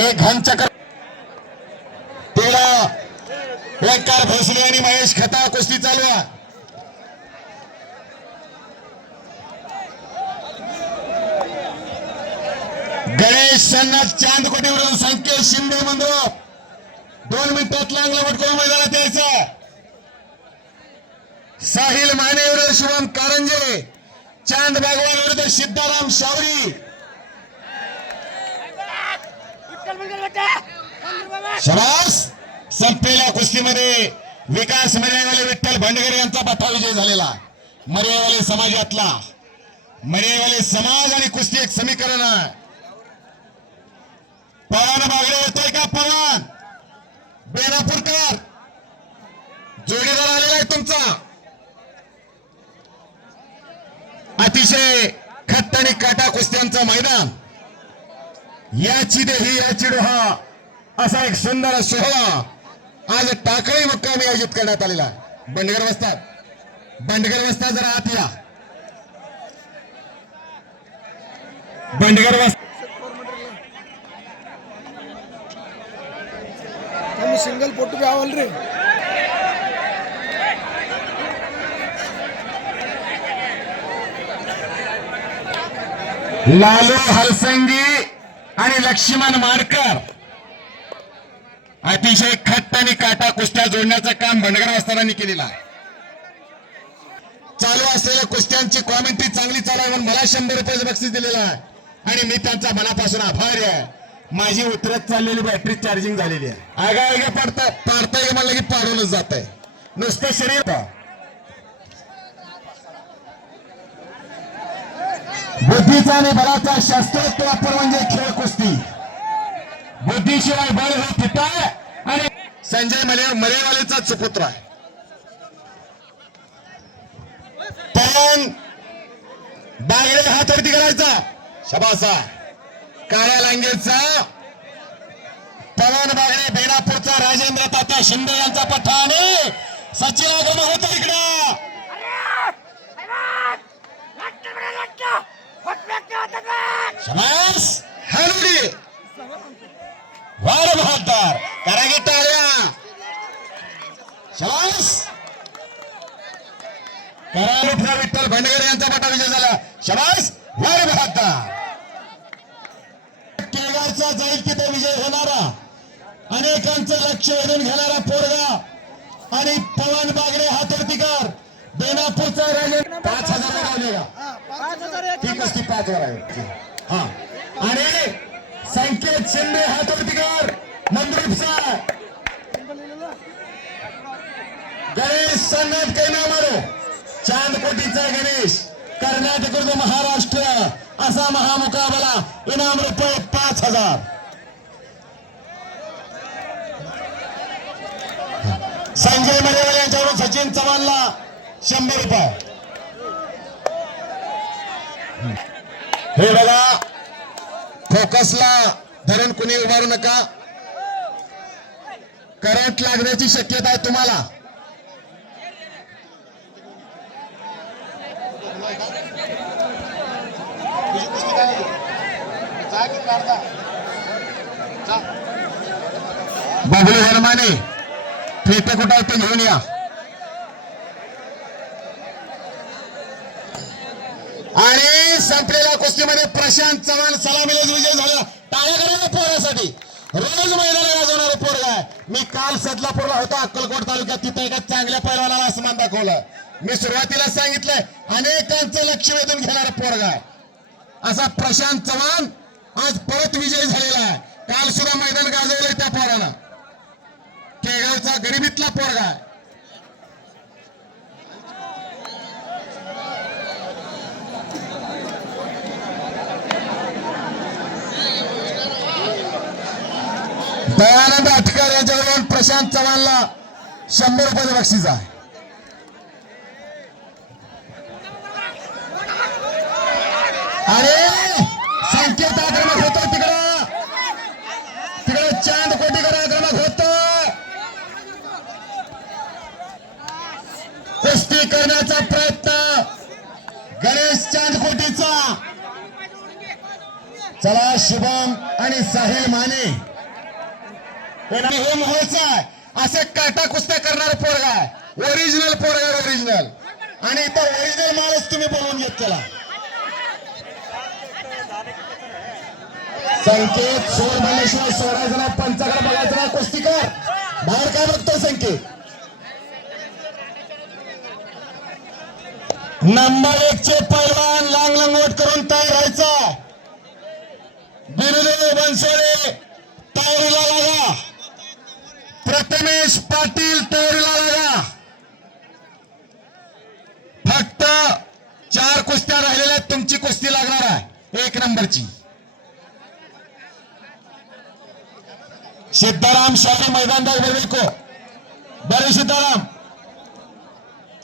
एक घनचक्र तेला ओंकार भोसले आणि महेश खता कुस्ती चालू आहे गणेश सन्नाथ चांदकोटी विरुद्ध संकेत शिंदे मंद्रो 2 मिनिटात लागला वटकोळ मैदानात यायचं साहिल माने विरुद्ध शुभम कारंजे चांद बागवान विरुद्ध सिद्धाराम शावरी शाबास संपलेल्या कुस्तीमध्ये विकास मर्यावाले विठ्ठल भांडगरे यांचा बठा विजय झालेला मर्यावाले समाजातला मर्यावाले समाज आणि कुस्ती एक समीकरण आहे पवन बागडे येतोय का पवन बेनापूरकर जोडीदार आलेला आहे तुमचा अतिशय खट्ट आणि काटा कुस्त्यांचं मैदान याची देही याची डोहा असा एक सुंदर सोहळा आज टाकळी मुक्कामी आयोजित करण्यात आलेला आहे बंडगर वस्तात जरा आत या बंडगर वस्तात सिंगल फोटो आवल रे लालू हलसंगी आणि लक्ष्मण मारकर अतिशय खट्ट आणि काटा कुस्त्या जोडण्याचं काम बंडगर वस्तादांनी केलेलं आहे चालू असलेल्या कुस्त्यांची कॉमेंट्री चांगली चालू आहे म्हणून मला 100 रुपयाचं बक्षीस दिलेलं आहे आणि मी त्यांचा मनापासून आभारी आहे माझी उतरत चाललेली बॅटरी चार्जिंग झालेली आहे आगा पाडताय म्हणलं की पाडूनच जात आहे नुसतं शरीर बुद्धीचा आणि बलाचा शास्त्रोक्त वापर म्हणजे खेळ कुस्ती बुद्धीशिवाय बळ हे फिट आहे आणि संजय मरेवालेचा सुपुत्र आहे पवन बागडे हात वरती करायचा. शबासा. काळ्या लांगेचा पवन बागडे, बेलापूरचा राजेंद्र तात्या शिंदे यांचा पठ्ठा आणि सचिन आगम होतो इकडं. शबास. हलुडी वार बहादर करागी टाळ्या. शबास. करामुठा विठ्ठल भंडगर यांचा मोठा विजय झाला. शबास. वार बहादर. केळगावचा जाईल तिथे विजय होणारा, अनेकांचं लक्ष वेधून घेणारा पोरगा आणि पवन बागडे हातोर्तीकर बेनापूरचा राजे. 5,000 लावले का ठीक असते 5 वर आहे. हा आणि संकेत शिंदे हातोर्तीकर मंद्रुपचा. गणेश संगत कैना मारो. चांदकोटीचा गणेश, कर्नाटक विरुद्ध महाराष्ट्र असा महामुकाबला. इनाम रुपये 5,000. संजय मरेवाले यांच्याकडून सचिन चव्हाणला 100 रुपये. हे बघा, फोकसला धरण कुणी उभारू नका. करंट लागण्याची शक्यता आहे तुम्हाला. बबलू हरमाने फेटे कुठं ते घेऊन या. आणि संपलेल्या कुस्तीमध्ये प्रशांत चव्हाण सलामीला विजय झाला. टाळ्या करा पोरासाठी. रोज मैदान गाजवणारा पोरगा आहे. मी काल सदलापूरला होतो अक्कलकोट तालुक्यात. तिथे एका चांगल्या पैलवानाला आसमान दाखवलं. मी सुरुवातीला सांगितलंय अनेकांचं लक्ष वेधून घेणारा पोरगा आहे असा प्रशांत चव्हाण आज परत विजय झालेला आहे. काल सुद्धा मैदान गाजवलंय त्या पोराला. केळगावचा गरिबीतला पोरगा आहे. दयानंद अटकर यांच्याकडून प्रशांत चव्हाणला 100 रुपयाचं बक्षीस आहे. आणि संकेत आक्रमक होतो तिकडं चांद कोटीकर आक्रमक होतो. कुस्ती करण्याचा प्रयत्न गणेश चांदकोटीचा. चला शुभम आणि साहिल माने हे मोहचा आहे. असं काटा कुस्त्या करणारा पोरगा आहे. ओरिजिनल पोरगा, ओरिजिनल. आणि इथं ओरिजिनल मालच तुम्ही बोलवून घेत. चला संकेत सोड भलेश्वर सोडायचं ना, पंचाकडे बघायचं ना. कुस्तीकर बाहेर काय बघतो संकेत. नंबर 1 चे पैलवान लांग लंगोट करून तयार राहायचा. बिरुदेव बनसोडे तयारीला लागा. प्रथमेश पाटील तयारीला लागा. फक्त 4 कुस्त्या राहिलेल्या. तुमची कुस्ती लागणार आहे 1 नंबरची. सिद्धाराम शाही मैदान को बरे सिद्धाराम.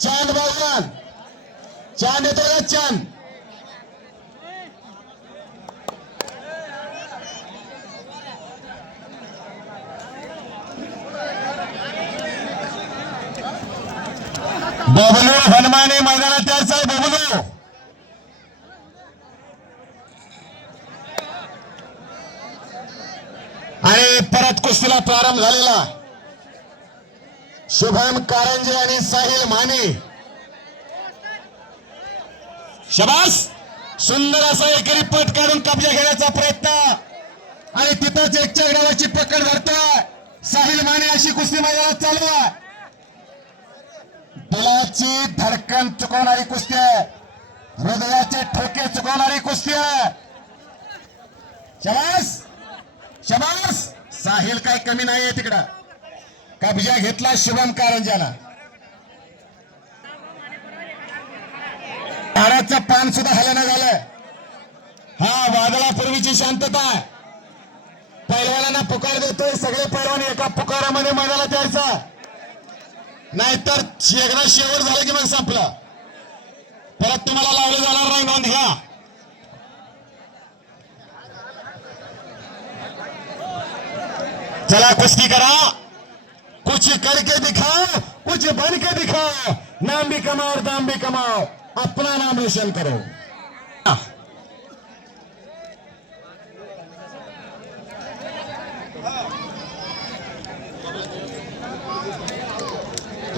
चांद भगवान चांद येतो का चांद. बबलू हनुमाने मैदानात यायचं आहे. बबलू आणि परत कुस्तीला प्रारंभ झालेला. शुभम कारंजे आणि साहिल माने. शबास. सुंदर असा एकेरी पट काढून कब्जा घेण्याचा प्रयत्न आणि तिथंच एकच्या ग्रावाची पकड धरतोय साहिल माने. अशी कुस्ती मैदानात चालू आहे. दिलाची धडकन चुकवणारी कुस्ती आहे. हृदयाचे ठोके चुकवणारी कुस्ती आहे. शबास शबास. साहिल काय कमी नाहीये तिकडं. कब्जा घेतला शुभम कारंजाना. ताराचं पान सुद्धा हलना झालं. हा वादळापूर्वीची शांतता आहे. पैलवानांना पुकार देतोय. सगळे पैलवान एका पुकारामध्ये मैदानात यायचा, नाहीतर एकदा शेवट झालं की मग संपलं. परत तुम्हाला लावलं जाणार नाही, नोंद घ्या. चला कुस्ती करा. कुछ करके दिखाओ, कुछ बन के दिखाओ. नाम भी कमाओ, दाम भी कमाओ, अपना नाम रोशन करो.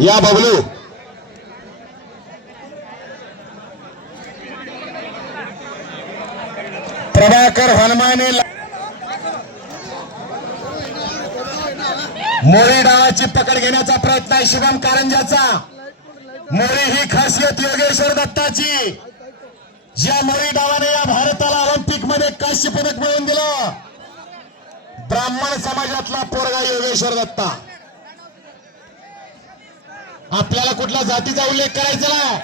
या बबलू. प्रभाकर हनुमाने मोरी डावाची पकड घेण्याचा प्रयत्न आहे शुभम कारंजाचा. मोरी ही खासियत योगेश्वर दत्ताची. ज्या मोरी डावाने या भारताला ऑलिम्पिक मध्ये कांस्य पदक मिळवून दिलं, ब्राह्मण समाजातला पोरगा योगेश्वर दत्ता. आपल्याला कुठल्या जातीचा उल्लेख करायचा नाही,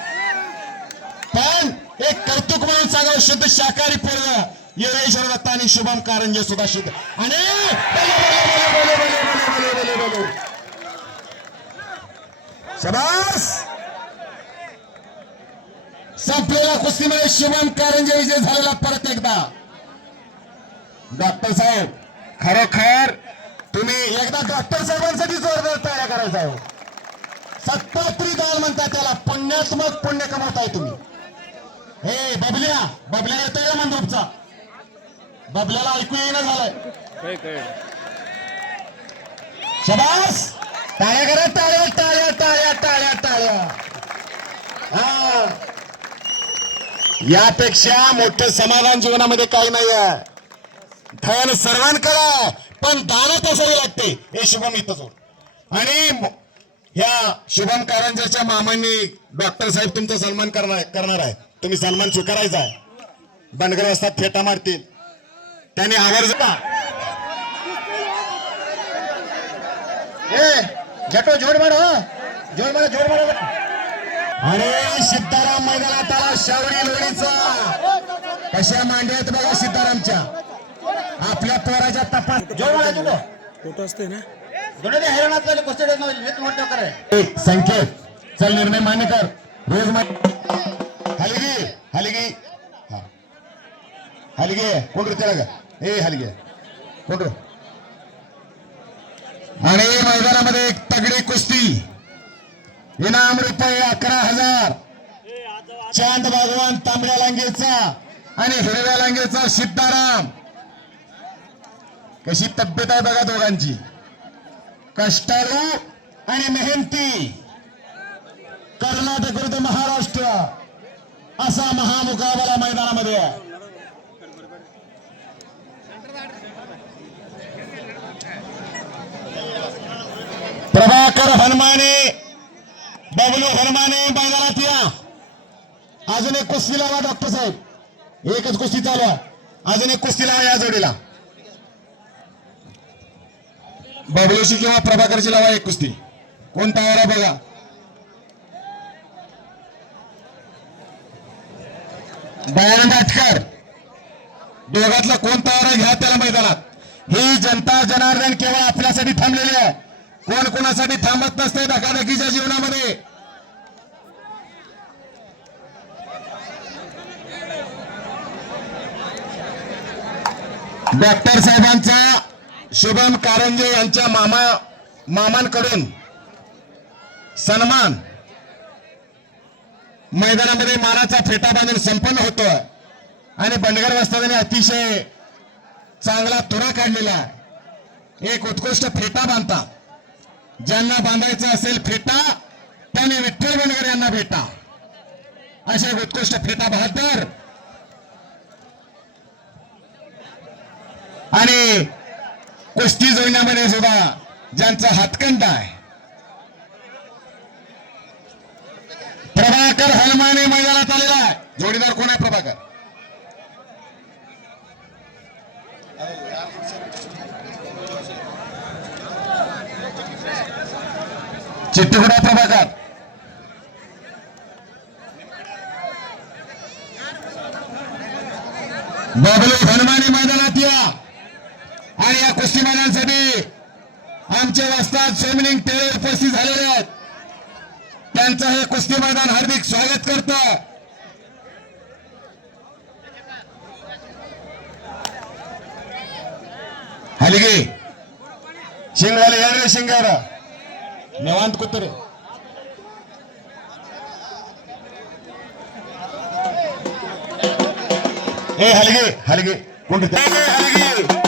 पण एक कौतुक म्हणून सांगावं, शुद्ध शाकाहारी पोरगा योगेश्वर दत्ता आणि शुभम कारंजे सुद्धा शुद्ध. आणि शाबास. संपलेल्या कुस्तीमध्ये शुभम कारंजे विजय झालेला. परत एकदा डॉक्टर साहेब, खरोखर तुम्ही एकदा डॉक्टर साहेबांसाठी जोरदार तयार करायचा आहे. सत्तात्री दाल म्हणतात त्याला, पुण्यात्मक पुण्य कमवताय तुम्ही. हे बबल्या, बबल्या येतोय का मंदरूपचा? बबल्याला ऐकू येईना झालंय. शाबास. टाळ्या करा, टाळ्या टाळ्या टाळ्या टाळ्या टाळ्या. हा, यापेक्षा मोठं समाधान जीवनामध्ये काही नाही आहे. धन सर्वांकडे, पण दानच असावी लागते. हे शुभम इथंच होत. आणि ह्या शुभम कारंजाच्या मामांनी डॉक्टर साहेब तुमचा सन्मान करणार आहे. तुम्ही सन्मान स्वीकारायचा आहे. बनगर असतात, फेटा मारतील. त्याने आवर्जून झटो जोड मारो, जोड मारो, जोड मारो. अरे सिद्धाराम मैदानात आला, शावरी लोणीचा. कशा मांड्यात बघा सिद्धारामच्या. आपल्या पोराच्या तपास जोड मारायचो फोटो असते ना. संकेत, चल निर्णय मान्य कर. रोज हलगी हलगी हलगी कोण त्याला का ए हलगी कोण. आणि मैदानामध्ये एक तगडी कुस्ती. इनाम रुपये 11,000. चांद भगवान तांबड्या लांगेचा आणि हिरव्या लांगेचा सिद्धाराम. कशी तब्येत आहे बघा दोघांची. कष्टाळू आणि मेहनती. कर्नाटक विरुद्ध महाराष्ट्र असा महामुकाबला मैदानामध्ये आहे. प्रभाकर हनुमाने, बबलू हनुमाने मैदानात या. अजून एक कुस्ती लावा डॉक्टर साहेब. एकच कुस्ती चालू आहे. अजून एक कुस्ती लावा या जोडीला. बबलूशी किंवा प्रभाकरची लावा एक कुस्ती. कोण तयार बघा. दयानंद अटकर, दोघातला कोण तयार घ्या त्याला मैदानात. ही जनता जनार्दन केवळ आपल्यासाठी थांबलेली आहे. कोण कोणासाठी थांबत नसते धकाधकीच्या जीवनामध्ये. डॉक्टर साहेबांचा शुभम कारंजे यांच्या मामांकडून सन्मान मैदानामध्ये मानाचा फेटा बांधून संपन्न होतोय. आणि बनगर वस्तादाने अतिशय चांगला तुरा काढलेला आहे. एक उत्कृष्ट फेटा बांधतात. ज्यांना बांधायचा असेल फेटा त्याने विठ्ठल बनगर यांना भेटा. अशा उत्कृष्ट फेटा बहादर आणि कुस्ती जोडण्यामध्ये सुद्धा ज्यांचा हातखंडा आहे. प्रभाकर हनुमाने मैदानात आलेला आहे. जोडीदार कोण आहे प्रभाकर? चिट्टीगुडा प्रभाकर. बबलू हनुमाने मैदानात या. आणि या कुस्ती मैदानासाठी आमचे वस्ताद सोमलिंग टेळे उपस्थित झालेले आहेत. त्यांचं हे कुस्ती मैदान हार्दिक स्वागत करतं. हलगे शिंगवाले यार रे शिंगार निवांत कुत्रे ए हलगे हलगे कोण हलगे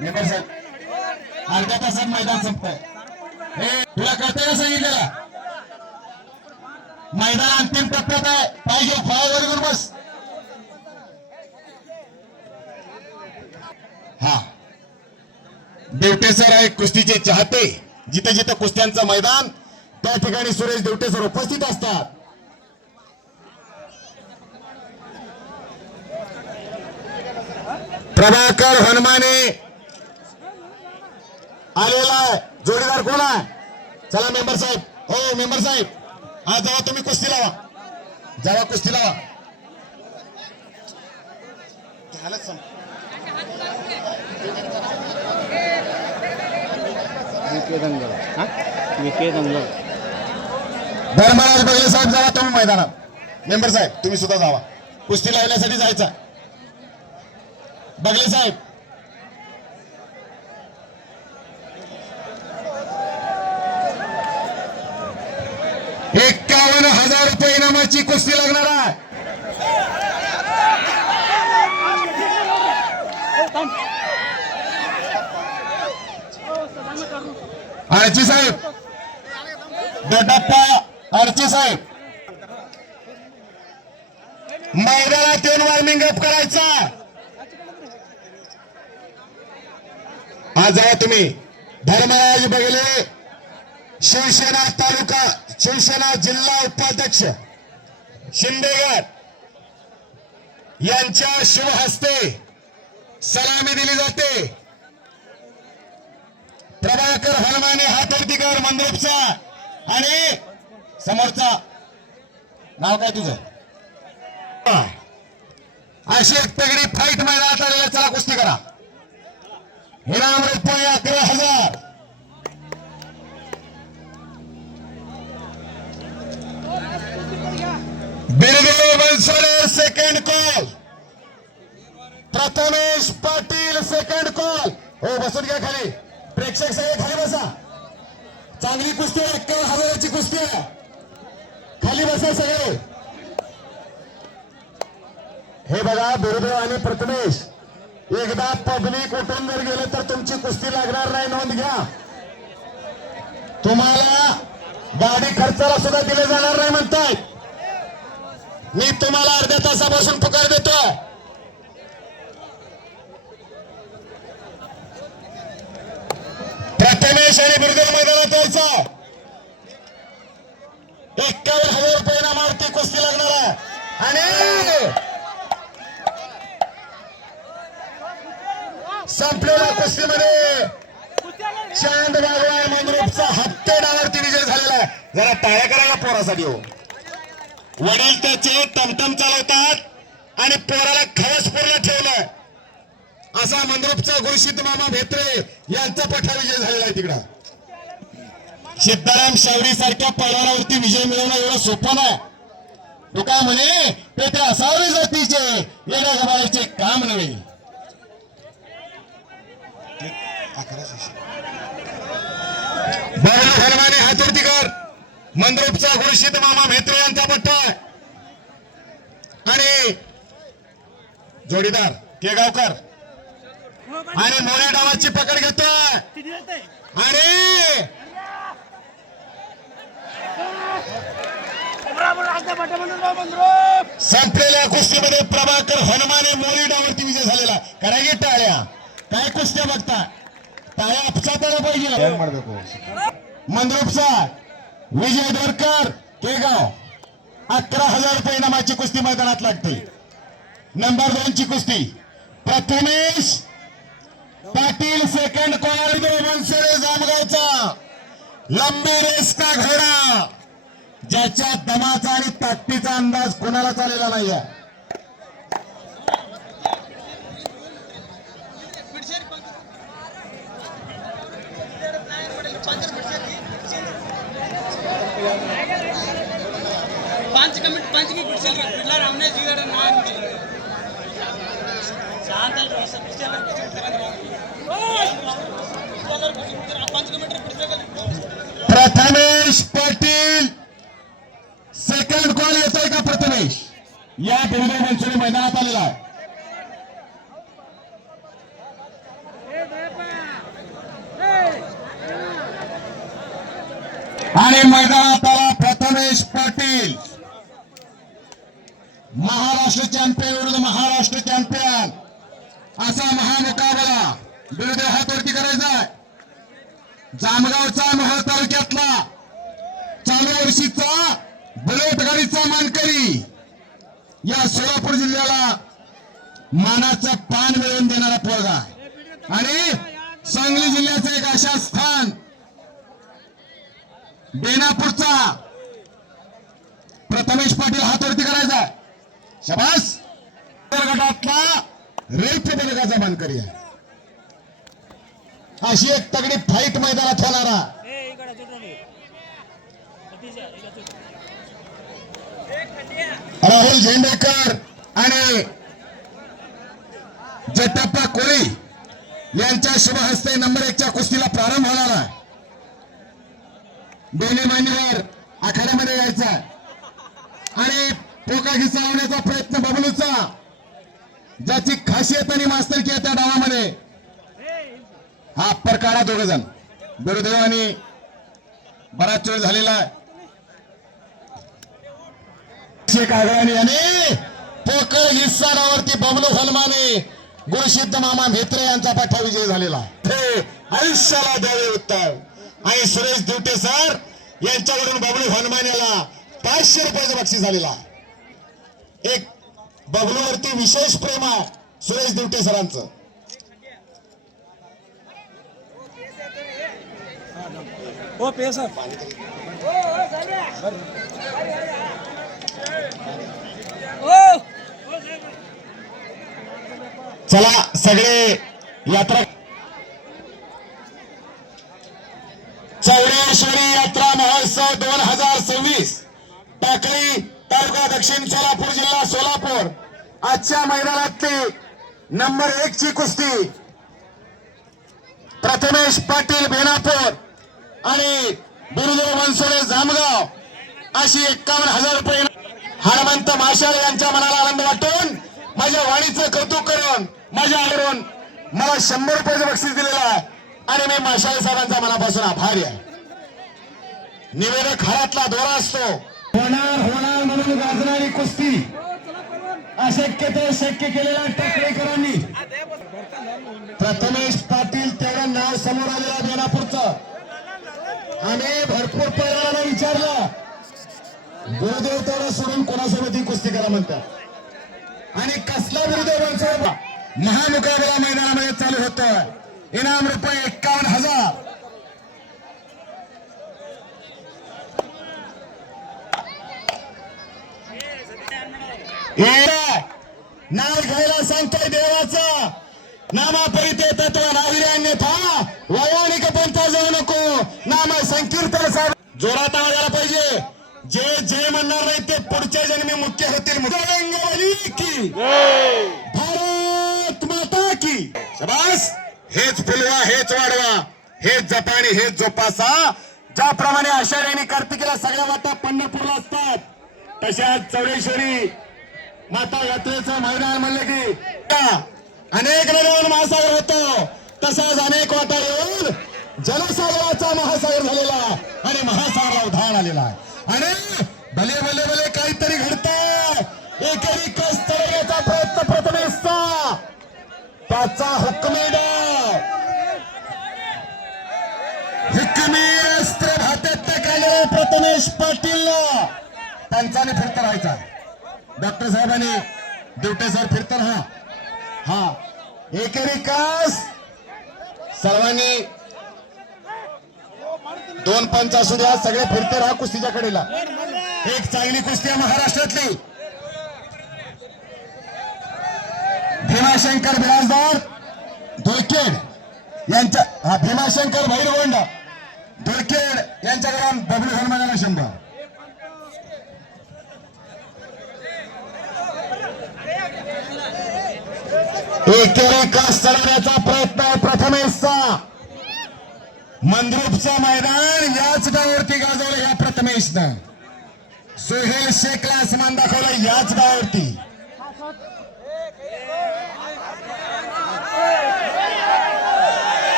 मेंबर साहेब अर्ध्या तासात मैदान संपतंय तुला कळतंय का सांगितलेलं मैदान अंतिम टप्प्यात आहे पाहिजे फळावर घेऊन बस हा देवटे सर आहे कुस्तीचे चाहते जिथे जिथे कुस्त्यांचं मैदान त्या ठिकाणी सुरेश देवटे सर उपस्थित असतात प्रभाकर हनुमाने आलेला आहे जोडीदार कोण आहे चला मेंबर साहेब हो मेंबर साहेब आज जावा तुम्ही कुस्ती लावा जावा कुस्ती लावा धर्मराज बगले साहेब जावा तुम्ही मैदानात मेंबर साहेब तुम्ही सुद्धा जावा कुस्ती लावण्यासाठी जायचा बगले साहेब ₹51,000 इनामाची कुस्ती लागणार आहे आरची साहेब दड्डप्पा आरची साहेब मैदानात येऊन वॉर्मिंग अप करायचा आज जावा तुम्ही धर्मराज बगले शिवसेना तालुका शिवसेना जिल्हा उपाध्यक्ष शिंदेगड यांच्या शुभ हस्ते सलामी दिली जाते प्रभाकर हनुमाने हात वरती कर मंद्रुपचा आणि समोरचा नाव काय तुझं अशी एक तगडी फाईट मैदानात आलेल्या चला कुस्ती करा इनाम रुपये 11,000 Birdev Bansode second call Prathamesh Patil second call हो बसून घ्या खाली प्रेक्षक सगळे खाली बसा चांगली कुस्ती 11,000ची कुस्ती आहे खाली बसा सगळे हे बघा बिरदेव आणि प्रथमेश एकदा पब्लिक उठून जर गेले तर तुमची कुस्ती लागणार नाही नोंद घ्या तुम्हाला गाडी खर्चाला सुद्धा दिले जाणार नाही म्हणतायत मी तुम्हाला अर्ध्या तासापासून पुकार देतोय प्रथमेश आणि बिरदेव मैदानात यायचा 51,000 इनामावरती कुस्ती लागणार आहे आणि संपलेल्या कुस्तीमध्ये चांद बागवान मंद्रुपचा हप्ते डावावरती विजय झालेला आहे जरा टाळ्या करायला पोरासाठी हो वडील त्याचे टमटम चालवतात आणि पोराला खवसपूरला ठेवलं असा मंद्रुपचा गुरुशित मामा भेत्रे यांचा पठा विजय झालेला आहे तिकडं सिद्धाराम शावरी सारख्या पैलवानावरती विजय मिळवणं एवढं सोपं नाही तो काय म्हणे ते असावे जातीचे येण्या गबाळीचे काम नव्हे बाबा हनुमाने हातवरती कर मंद्रुपचा गुरुशित मामा भेत्रे यांचा पट्टा आणि जोडीदार केगावकर आणि मोऱ्या डावाची पकड घेतोय आणि संपलेल्या कुस्तीमध्ये प्रभाकर हनुमाने मोरी डावावरती विजय झालेला करा की टाळ्या काय कुस्त्या बघता टाळ्या आपसात आला पाहिजे मंद्रुपचा विजय धोरकर केगाव 11,000 इनामाची कुस्ती मैदानात लागते नंबर 2 ची कुस्ती प्रथमेश पाटील सेकंड कॉल बनसोडे जामगावचा लंबी रेस का घोडा ज्याच्या दमाचा आणि ताकदीचा अंदाज कोणालाच आलेला नाहीये పంచికి పిడిచెల్ పిల్ల రామనే జీగడ నా శాంతల్ రోస పిడిచెల్ प्रथमेश पाटील सेकंड कॉल येतोय का प्रथमेश या बिरगे मंचुरी मैदानात आलेला आहे आणि मैदानात आला प्रथमेश पाटील महाराष्ट्र चॅम्पियन विरुद्ध महाराष्ट्र चॅम्पियन असा महामुकाबला बिरुदे हातवरती करायचा आहे जामगावचा मोहोळ तालुक्यातला चालू वर्षीचा बुलेट गाडीचा मानकरी या सोलापूर जिल्ह्याला मानाचं पान मिळवून देणारा पोरगा आणि सांगली जिल्ह्याचं एक अशा स्थान बेनापूरचा प्रथमेश पाटील हातवरती करायचा शाबास गटातला रेल्वे पदकाचा मानकरी आहे अशी एक तगडी फाईट मैदानात होणारा राहुल झेंडेकर आणि जट्टप्पा कोळी यांच्या शुभ हस्ते नंबर 1 च्या कुस्तीला प्रारंभ होणार आहे दोन्ही मान्यवर आखाड्यामध्ये यायचा आणि पोका घिसावण्याचा प्रयत्न बबलूचा ज्याची खासियत आणि मास्तरकी आहे त्या डावामध्ये हा परकाडा दोघ जण दुर्दैवाने बराच वेळ झालेला आहे आणि पोकळ हिस्साडावरती बबलू हलमाने गुरुसिद्ध मामा म्हेत्रे यांचा पाठा विजय झालेला ते आयुष्याला द्यावे उत्तर आणि सुरेश दिवटे सर यांच्याकडून बबलू हनुमानेला 500 रुपयाचं बक्षीस झालेला एक बबलूवरती विशेष प्रेम आहे सुरेश दिवटे सरांचं हो पेसा चला सगळे यात्रा चौरेश्वरी यात्रा महोत्सव 2026 टाकळी तालुका दक्षिण सोलापूर जिल्हा सोलापूर आजच्या मैदानातली नंबर 1 ची कुस्ती प्रथमेश पाटील बेनापूर आणि बिरुदेव मनसोडे जामगाव अशी 51,000 रुपये हनुमंत माशाळ यांच्या मनाला आनंद वाटून माझ्या वाणीचं कौतुक करून माझ्या आवडून मला 100 रुपयाचं बक्षीस दिलेलं आहे आणि मी माशाळे साहेबांचा मनापासून आभारी आहे निवेदक हातातला दोरा असतो होणार होणार म्हणून गाजणारी कुस्ती अशक्य ते शक्य केलेल्या टाकळेकरांनी प्रथमेश पाटील तेवढं नाव समोर आलेलं बेनापूरचं आणि भरपूर पैलवानांना विचारलं गुरुदेव तेवढं सोडून कोणासोबत ही कुस्ती करा म्हणतात आणि कसला गुरुदेव महामुकाबला मैदानामध्ये चालू होतोय इनाम रुपये 51,000 नाव घ्यायला सांगतोय देवाचं नामा परिते तत्व नाही अन्यथा वैयानिक पंथा जाऊ नको नाम संकीर्तन साहेब जोरात आवाजाला पाहिजे जे जे म्हणणार नाही ते पुढच्या जन्मी मुख्य होतील रंगवली की भारत माता की शाबास हेच फुलवा हेच वाढवा हेच जपा आणि हेच जोपासा ज्याप्रमाणे आषाढ आणि कार्तिकीला सगळ्या वाटा पंढरपूरला असतात तशाच चौडेश्वरी माता यात्रेचं मैदान म्हणलं की अनेक नद्यांवर महासागर होतो तसाच अनेक वाटा येऊन जलसागराचा महासागर झालेला आणि महासागराला उधाण आलेला आहे आणि भले भले भले काहीतरी घडतंय एकेरी कस चढवण्याचा प्रयत्न प्रथमेशचा त्याचा हुकमी डाव हुकमी अस्त्र भात्यात टाकले प्रथमेश पाटीलला पंचाने फिरत राहायचा डॉक्टर साहेबांनी दिवटे सर फिरत राहा हा एकेरी कस सर्वांनी 2 पंच असू द्या सगळे फिरते राहा कुस्तीच्या कडेला एक चांगली कुस्ती आहे महाराष्ट्रातली भीमाशंकर बिराजदार धुळखेड यांच्या भीमाशंकर भैरवंड धुळखेड यांच्याकडून बबलू हनुमानाला 100 एकेरी कास चढवण्याचा प्रयत्न आहे प्रथमेशचा. मंद्रुपचं मैदान याच गावावरती गाजवलं ह्या प्रथमेशनं. सोहेल शेखला समान दाखवलं याच गावावरती.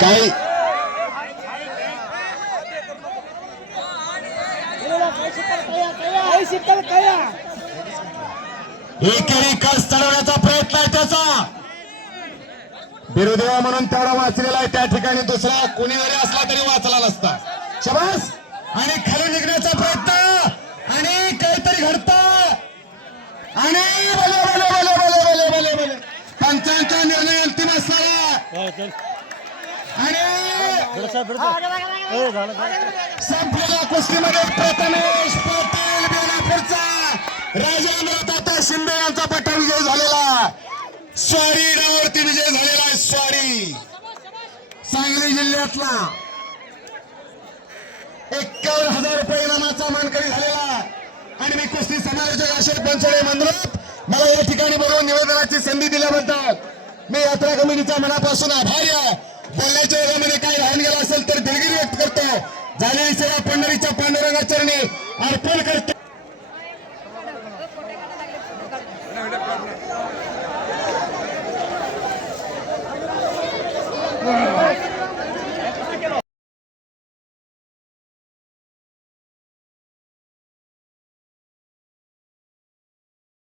काही एकेरी कस चढवण्याचा प्रयत्न आहे त्याचा. बिरुदेवा म्हणून तेवढा वाचलेला आहे त्या ठिकाणी. दुसरा कोणी जरी असला तरी वाचला नसता. शबास. आणि खाली निघण्याचा प्रयत्न आणि काहीतरी घडतं आणि भले भले भले भले भले भले भले पंचांचा निर्णय अंतिम असणारा आणि संपलेल्या कुस्तीमध्ये प्रथमेश पाटील बेलापूरचा राजेंद्र दाता शिंदे यांचा पट्टा विजय झालेला. स्वारी डावावरती विजय झालेला आहे. स्वारी सांगली जिल्ह्यातला 51,000 रुपये इनामाचा मानकरी झालेला. आणि मी कुस्ती समालोचक अशोक बनसोडे मंद्रुप मला या ठिकाणी बोलवून निवेदनाची संधी दिल्याबद्दल मी यात्रा कमिटीचा मनापासून आभारी आहे. बोलण्याच्या वेळामध्ये काय राहून गेला असेल तर दिलगिरी व्यक्त करतो. झालेली